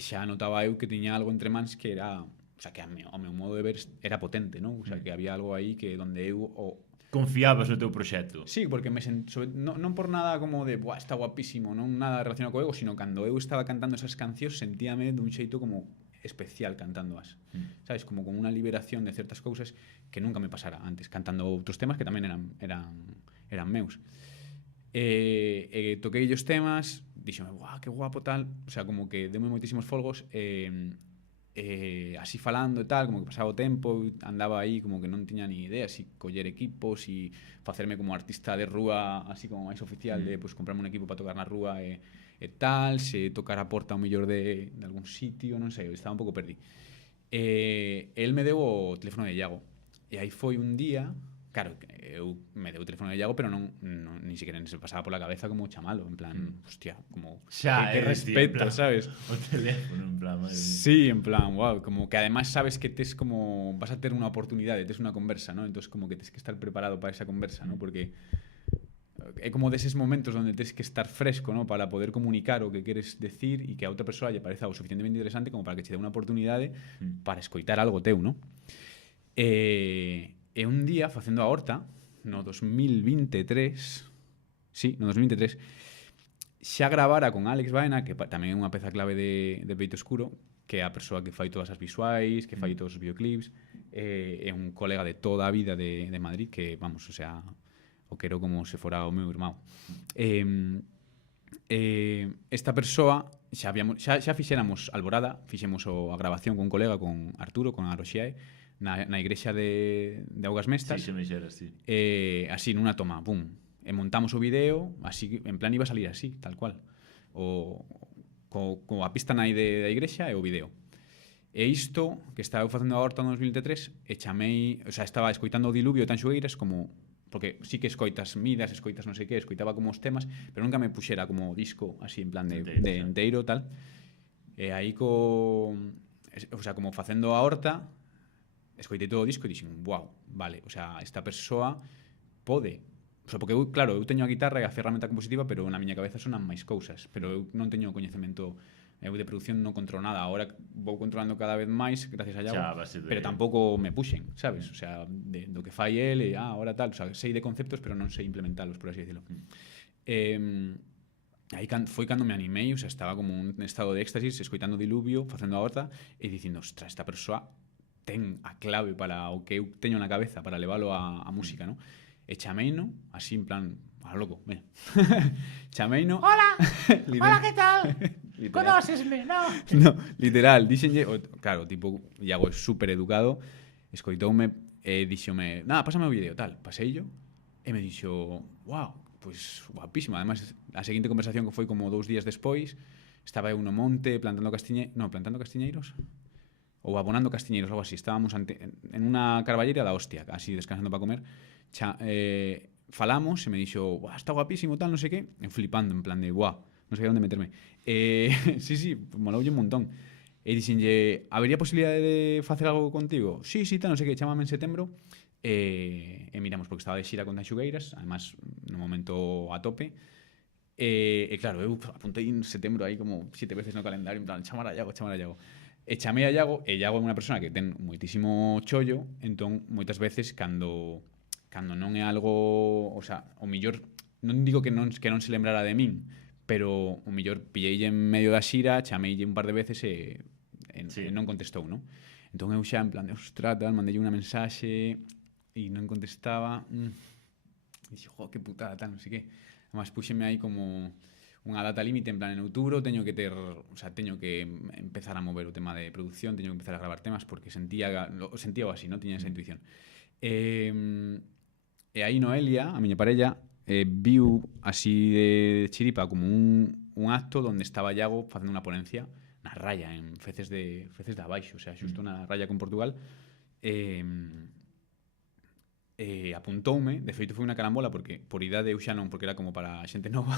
xa notaba eu que tiña algo entre mans que era, o sea, que ao meu modo de ver era potente, ¿no? O sea, que había algo aí que donde eu confiabas no teu proxecto. Sí, porque non por nada como de, está guapísimo, non nada relacionado co ego, sino cando eu estaba cantando esas cancións sentíame dun xeito como especial cantándoas. Sabes, como con unha liberación de certas cousas que nunca me pasara antes, cantando outros temas que tamén eran meus. Toquei os temas, díxome, que guapo tal, o sea, como que deume moitísimos folgos, así falando e tal, como que pasaba o tempo, andaba aí como que non tiña ni idea si coller equipos, si facerme como artista de rúa así como máis oficial, de pues, comprarme un equipo para tocar na rúa e tal, se tocar a porta ao mellor de algún sitio, non sei, estaba un pouco perdido. El me deu o teléfono de Iago e aí foi un día, claro, eu me deu o teléfono de Iago, pero non ni siquiera se pasaba pola cabeza como chamalo, en plan, hostia, como que respeto, plan, sabes? O teléfono, en plan, madre. Sí, en plan, wow, como que además sabes que tes como vas a ter unha oportunidade, tes unha conversa, ¿no? Entonces como que tes que estar preparado para esa conversa, ¿no? Porque é como deses momentos onde tes que estar fresco, ¿no? Para poder comunicar o que queres decir e que a outra persoa lle pareza o suficientemente interesante como para que che dé unha oportunidade para escoitar algo teu, ¿no? E un día, facendo a horta, no 2023, xa gravara con Alex Baena, que tamén é unha peza clave de Peito Escuro, que é a persoa que fai todas as visuais, que fai todos os videoclips, é un colega de toda a vida de Madrid, que, vamos, o sea, o quero como se fora o meu irmão. esta persoa xa fixéramos Alborada, fixemos a grabación con un colega, con Arturo, con Aroxiae, na igrexa de Augas Mestas. Sí, se me xera, sí. Así, nunha toma, pum. E montamos o video, así, en plan iba a salir así, tal cual. Co a pista nai da igrexa e o video. E isto, que estaba eu facendo a horta no 2003, e chamei, o sea, estaba escoitando o Diluvio tan Xugueiras como, porque sí que escoitas Midas, escoitas non sei que, escoitaba como os temas, pero nunca me puxera como disco así en plan de enteiro tal. E aí o sea, como facendo a horta, escoitei todo o disco e dixen, wow, vale, o sea, esta persoa pode. O sea, porque eu, claro, eu teño a guitarra e a ferramenta compositiva, pero na miña cabeza sonan máis cousas, pero eu non teño coñecemento. Eu de producción non controlo nada. Ahora vou controlando cada vez máis gracias a Iago, pero tampouco me puxen, sabes? O sea, do que fai el e ahora tal, o sea, sei de conceptos, pero non sei implementalos, por así decirlo. Aí foi cando me animei, o sea, estaba como un estado de éxtasis, escoitando Diluvio, facendo a horta e dicindo, ostras, esta persoa ten a clave para o que eu teño na cabeza para leválo a música, ¿no? E chameino, así en plan, a loco, mira. Chameino. Hola, hola, ¿qué tal? Conócesme, no? No, literal, dixenlle, claro, tipo, Iago é super educado, escoitoume e dixome, nada, pásame o vídeo, tal, paseillo, e me dixo, wow, pues guapísimo. Además, a seguinte conversación que foi como 2 días despois, estaba eu no monte plantando castiñeiros, ou abonando castiñeiros, algo así, estábamos en unha carballeira da hostia, así descansando para comer, falamos e me dixo, está guapísimo, tal, non sei que, flipando, en plan de, non sei onde meterme. Sí, moloulle un montón. E dixenlle, habería posibilidade de facer algo contigo? Sí, tal, non sei que, chámame en setembro. E miramos, porque estaba de xira con Tanxugueiras, además, no momento a tope. E claro, eu apuntei en setembro aí como 7 veces no calendario, en plan, chamar a Iago. E chamei a Iago, e Iago é unha persona que ten moitísimo chollo, entón, moitas veces, cando non é algo, o sea, o millor, non digo que non se lembrara de min, pero o mellor pilleille en medio da xira, chameille un par de veces e non contestou, non? Entón eu xa en plan de, ostras, tal, mandeille unha mensaxe e non contestaba. E dixo, que putada, tal, non sei que. Además, puxeme aí como unha data límite, en plan, en outubro teño que empezar a mover o tema de producción, teño que empezar a gravar temas, porque sentíao así, non? Tiña esa intuición. E aí Noelia, a miña parella, viu así de chiripa como un acto onde estaba Iago facendo unha ponencia na raya, en Feces de Abaixo, o sea, xusto na raya con Portugal. Apuntoume, de feito foi unha carambola, porque por idade eu xa non, porque era como para xente nova.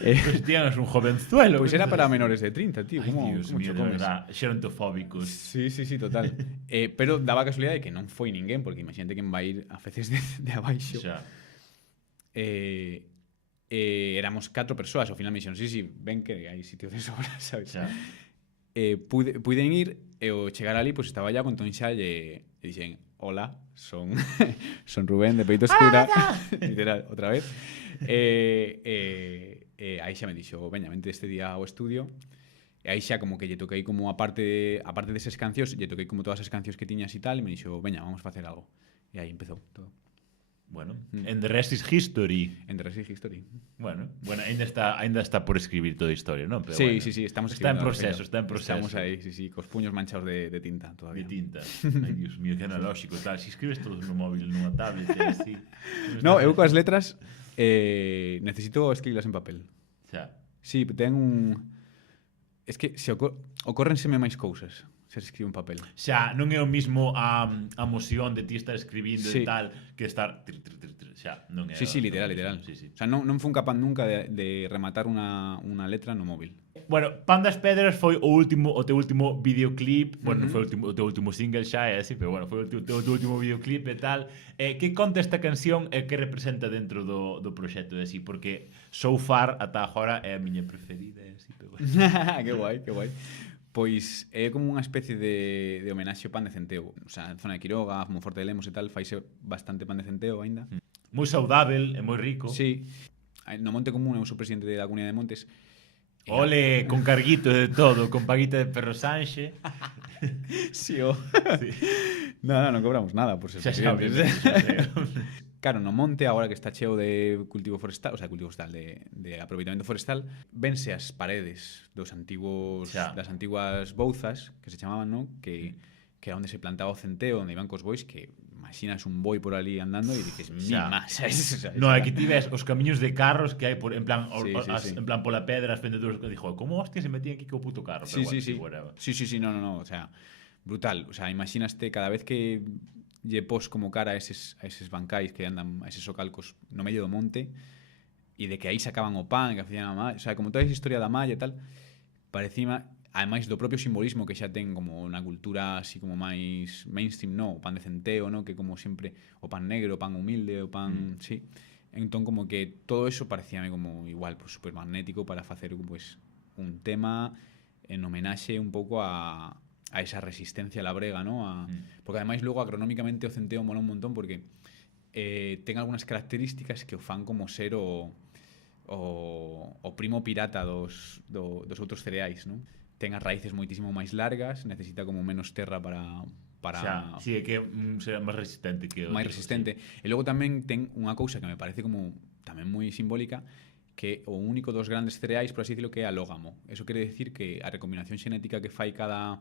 Pues tías un jovenzuelo. Pois era para menores de 30, tío. Ay, Dios mío, de verdad, xerontofóbicos. Sí, total. Pero daba a casualidade que non foi ninguén, porque imagínate quen vai ir a Feces de Abaixo. Xa. Éramos 4 persoas, ao final me dixeron, sí, ven que hai sitio de sobra, sabes? Xa. Puiden ir, e o chegar ali, pues estaba ya, entón xa lle dixen, hola, son Rubén de Peito Escura, literal, outra vez. Aí xa me dixo, veña, vente este día ao estudio, e aí xa como que lle toquei como aparte deses cancións, lle toquei como todas as cancións que tiñas e tal, e me dixo, veña, vamos a facer algo. E aí empezou todo. Bueno, en The Rest is History. En The Rest is History. Bueno, ainda está por escribir toda a historia, ¿no? Pero sí, bueno, sí, estamos está en escribiendo. Está en proceso. Estamos aí, sí, cos puños manchados de tinta todavía. De tinta. Ai, Dios mío, que analóxico, tal. Si escribes todo no móvil, nunha tablet, así. No, eu coas letras necesito escribirlas en papel. Xa. Sí, ten un... Es que se ocórrenseme máis cousas se escribe en papel. Xa, non é o mismo a emoción de ti estar escribindo sí. E tal, que estar... Xa, non é... Sí, literal. Sí. O sea, non fun capaz nunca de rematar unha letra no móvil. Bueno, Pan das Pedras foi o teu último videoclip. Bueno, non foi o teu último single xa, é así, pero bueno, foi o teu último videoclip e tal. Que conta esta canción e que representa dentro do proxecto e así? Porque So Far, ata agora, é a miña preferida e así, pero bueno. Que guai. Pois é como unha especie de homenaxe ao pan de centeo. O sea, en zona de Quiroga, como Forte de Lemos e tal, faise bastante pan de centeo aínda. Moi saudável e moi rico. Sí. No Monte Común, eu sou presidente da Comunidade de Montes. Ole, con carguito de todo, con paguita de Perro Sanxe. Sí. No cobramos nada por ser presidentes. Claro, no monte, agora que está cheo de cultivo forestal, o sea, cultivo forestal, de aproveitamento forestal, vense as paredes das antiguas bouzas, que se chamaban, ¿no? Que era onde se plantaba o centeo, onde iban cos bois, que imaginas un boi por ali andando e dices, mima, sabes? No, aquí ti ves os camiños de carros que hai por, en plan Sí. en plan pola pedra, as pendeduras, que dixo, como hostia se metían aquí co puto carro, Sí, pero sí, no, o sea, brutal, o sea, imaginaste cada vez que lle pos como cara a eses bancais que andan, a eses socalcos no medio do monte, e de que aí sacaban o pan, que facían a malla, o sea, como toda esa historia da malla e tal, parecía, ademais do propio simbolismo que xa ten como na cultura así como máis mainstream, no, o pan de centeo, no, que como sempre o pan negro, o pan humilde, o pan, sí. Entón como que todo eso parecíame como igual, pues super magnético para facer pues un tema en homenaxe un pouco a esa resistencia labrega, ¿no? Porque ademais logo agronómicamente o centeo mola un montón porque ten algunhas características que o fan como ser o primo pirata dos outros cereais, ¿no? Ten as raíces moitísimo máis largas, necesita como menos terra para xa, sí, é que será máis resistente que o máis resistente. Sí. E logo tamén ten unha cousa que me parece como tamén moi simbólica, que o único dos grandes cereais, por así decirlo, que é alógamo. Eso quere decir que a recombinación xenética que fai cada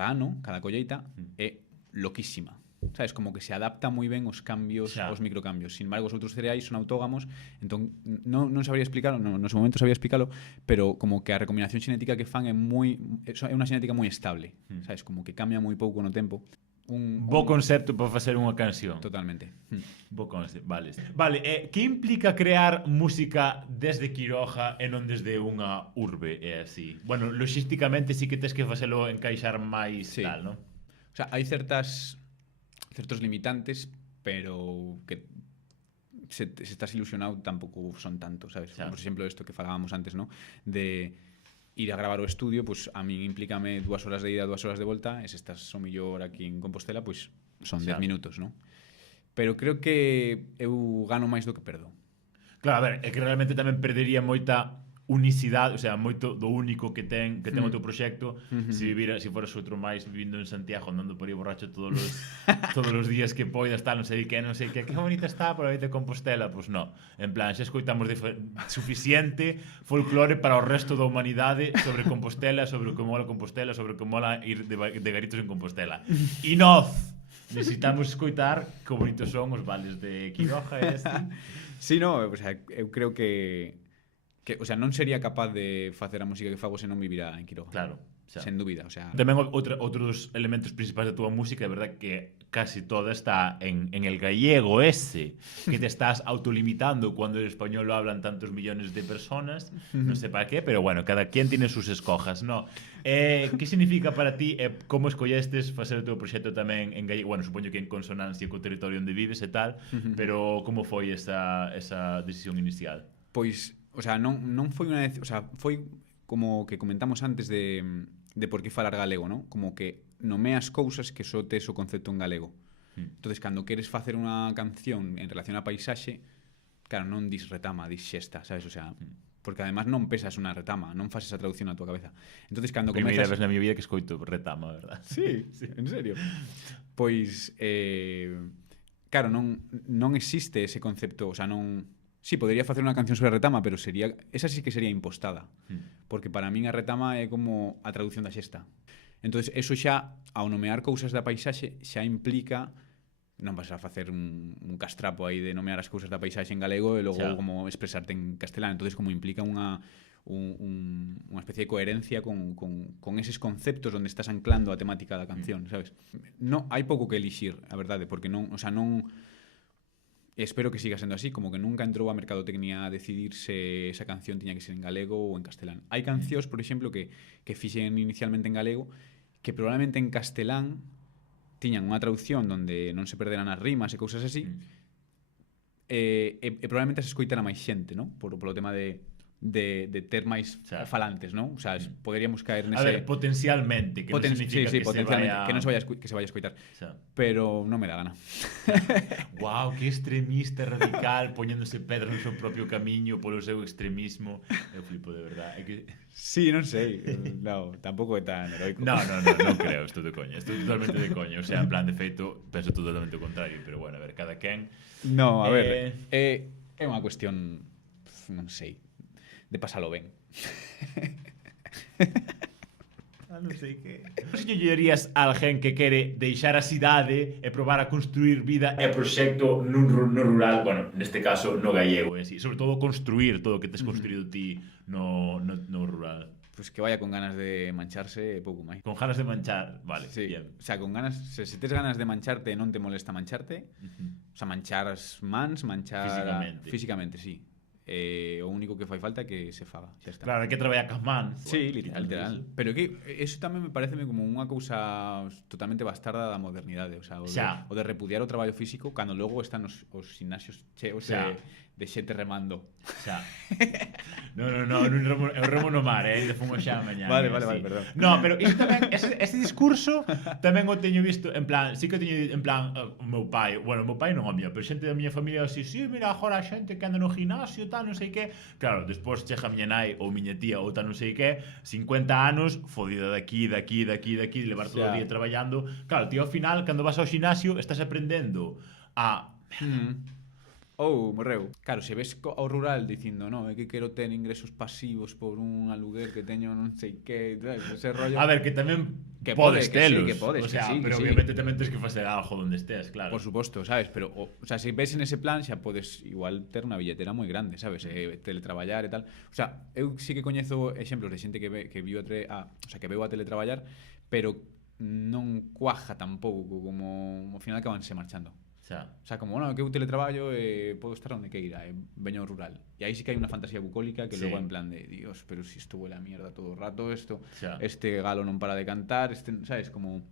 ano, cada colleita, é loquísima. Sabes, como que se adapta moi ben os cambios, os microcambios. Sin embargo, os outros cereais son autógamos, entón non sabría explicarlo, no seu momento sabría explicarlo, pero como que a recombinación xenética que fan é unha xenética moi estable, sabes, como que cambia moi pouco no tempo. Bo concepto para facer unha canción. Totalmente. Bo concepto, vale. Vale, que implica crear música desde Quiroga e non desde unha urbe, é así? Bueno, logísticamente sí que tes que facelo encaixar máis tal, non? O sea, hai certos limitantes, pero que se estás ilusionado tampouco son tanto, sabes? Por exemplo, isto que falábamos antes, ¿no? De ir a gravar o estudio, pues a min implícame 2 horas de ida, 2 horas de volta, e se estás o mellor aquí en Compostela, pues son 10 minutos, ¿no? Pero creo que eu gano máis do que perdo. Claro, a ver, é que realmente tamén perdería moita unicidade, o sea, moito do único que ten o teu proxecto, se foras outro máis vivindo en Santiago, andando por aí borracho todos os días que poidas, tal, non sei que bonita está por aí de Compostela, pois non. En plan, xa escoitamos suficiente folclore para o resto da humanidade sobre Compostela, sobre como mola Compostela, sobre como mola ir de garitos en Compostela. Inoz! Necesitamos escoitar que bonitos son os vales de Quiroga e este. Sí, no, o sea, eu creo que o sea, non sería capaz de facer a música que fago se non vivira en Quiroga. Claro, xa. Sen dúbida, o sea. Tamén outros elementos principais da túa música, é verdad que casi toda está en el gallego ese, que te estás autolimitando cuando el español lo hablan tantos millones de personas, non sei para qué, pero bueno, cada quien tiene sus escojas, ¿no? Que significa para ti, como escollestes facer o teu proxecto tamén en gallego? Bueno, supoño que en consonancia co territorio onde vives e tal, pero como foi esa decisión inicial? Pois, o sea, non foi unha o sea, foi como que comentamos antes de por que falar galego, ¿no? Como que nomeas cousas que só tes o concepto en galego. Entonces, cando queres facer unha canción en relación á paisaxe, claro, non dis retama, dis xesta, sabes? O sea, porque además non pesas unha retama, non fas esa traducción na tua cabeza. Entonces, cando primeira vez na miña vida que escoito retama, verdad? Sí, en serio. Pois, claro, non existe ese concepto, o sea, non... Sí, podría facer unha canción sobre a retama, pero esa sí que sería impostada. Porque para min a retama é como a traducción da xesta. Entonces, eso xa, ao nomear cousas da paisaxe, xa implica, non vas a facer un castrapo aí de nomear as cousas da paisaxe en galego e logo como expresarte en castelán. Entonces, como implica unha especie de coherencia con eses conceptos onde estás anclando a temática da canción, sabes? No, hai pouco que elixir, a verdade, porque non, o sea, non... Espero que siga sendo así, como que nunca entrou a mercadotecnia a decidir se esa canción tiña que ser en galego ou en castelán. Hai cancións, por exemplo, que fixen inicialmente en galego, que probablemente en castelán tiñan unha traducción onde non se perderan as rimas e cousas así, e probablemente se escoitara máis xente, ¿no? Polo tema de de ter máis falantes, non? O sea, poderíamos caer nese... A ver, potencialmente, que non significa que se vaya... que non se vaya a escoitar. Xa. Pero non me dá gana. Guau, que extremista radical, poñéndose pedra no seu propio camiño polo seu extremismo. Eu flipo de verdade. É que... Sí, non sei. No, tampouco é tan heroico. Non creo, estou de coña. Estou totalmente de coña. O sea, en plan, de feito, penso totalmente o contrario. Pero bueno, a ver, cada quen... No, a ver, é unha cuestión, non sei, de pasalo ben. Non sei que... Se lle dirías a alguén que quere deixar a cidade e probar a construir vida e proxecto no rural, bueno, neste caso no gallego, así, sobre todo construir todo o que tes construído ti no rural. Pues que vaya con ganas de mancharse e pouco máis. Con ganas de manchar, vale, sí. Bien. O sea, con ganas, se tes ganas de mancharte e non te molesta mancharte, o sea, manchar as mans, manchar físicamente, sí. O único que fai falta é que se faga, xa está. Claro, hai que traballar cas mans. Sí, literal. Pero que eso tamén me pareceme como unha cousa totalmente bastarda da modernidade, o sea, o de repudiar o traballo físico cando logo están os gimnasios cheos de xente remando. Xa. No, eu remo no mar, de fumo xa mañá. Vale, perdón. No, pero isto tamén, ese discurso tamén o teño visto, en plan, sí que o teño, en plan, o meu pai non o mío, pero xente da miña familia así, sí, mira, agora a xente que anda no gimnasio, tal, non sei que. Claro, despois chega a miña nai ou miña tía ou tal non sei que, 50 anos, fodida daqui, levar todo o día traballando. Claro, tío, ao final, cando vas ao gimnasio, estás aprendendo a... morreu. Claro, se ves ao rural dicindo, no, é que quero ter ingresos pasivos por un aluguer que teño non sei que, ese rollo. A ver, que tamén que podes telos. Que podes, o sea, que sí, pero que obviamente tamén tens que facer algo donde estés, claro. Por suposto, sabes, pero o sea, se ves en ese plan xa podes igual ter unha billetera moi grande, sabes, teletraballar e tal. O sea, eu sí que coñezo exemplos de xente que veu a teletraballar, pero non cuaja tampouco, como ao final acabanse marchando. O sea, como, bueno, que eu teletraballo e podo estar onde queira, veño ao rural. E aí sí que hai unha fantasía bucólica que logo en plan de, Dios, pero si isto huele a mierda todo o rato, este galo non para de cantar, sabes, como...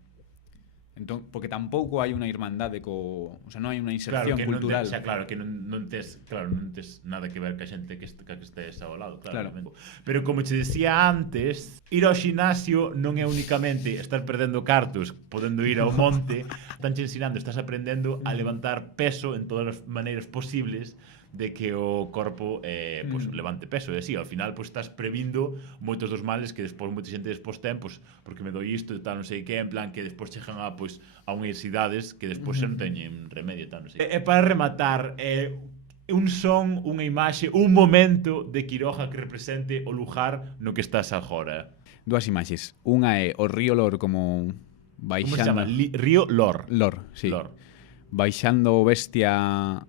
Entón, porque tampouco hai unha irmandade o sea, non hai unha inserción cultural. Claro, que non tes nada que ver ca xente que estés ao lado, claro. Pero como che decía antes, ir ao ximnasio non é únicamente estar perdendo cartos, podendo ir ao monte, están che ensinando, estás aprendendo a levantar peso en todas as maneiras posibles de que o corpo pues, levante peso e así, ao final pues, estás previndo moitos dos males que despois moita xente despois ten, pues, porque me doi isto e tal, non sei que, en plan que despois chegan a universidades que despois xa non teñen remedio, tal, non sei. E para rematar, un son, unha imaxe, un momento de Quiroga que represente o lugar no que estás agora. Dúas imaxes, unha é o río Lor como baixando... Como se chama? Río Lor. Lor, sí. Lor. Baixando bestia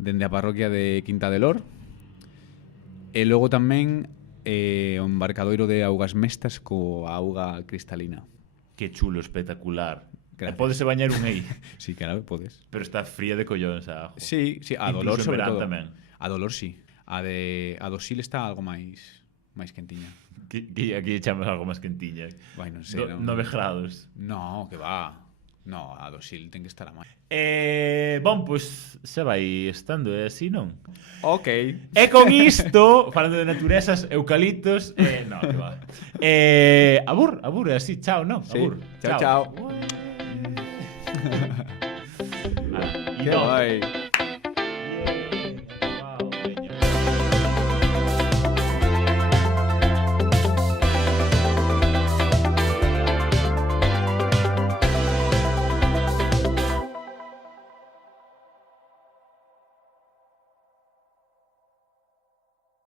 dende a parroquia de Quinta de Lor. E logo tamén o embarcadoiro de augas mestas coa auga cristalina. Que chulo, espectacular. E podese bañar un aí. Sí, claro, podes. Pero está fría de collóns a auga. Sí, a Dolor sobre todo. Tamén. A Dolor sí. A do Sil está algo máis quentiña. Que aquí echamos algo máis quentiña. Bueno, non sei. 9 grados. No, que va. No, a do Sil ten que estar a máis. Bon, pois se vai estando, así, non? Ok. E con isto, falando de naturezas, eucaliptos, no, que va. Abur, así, chao, non? Sí. Abur. Chao. Que guai.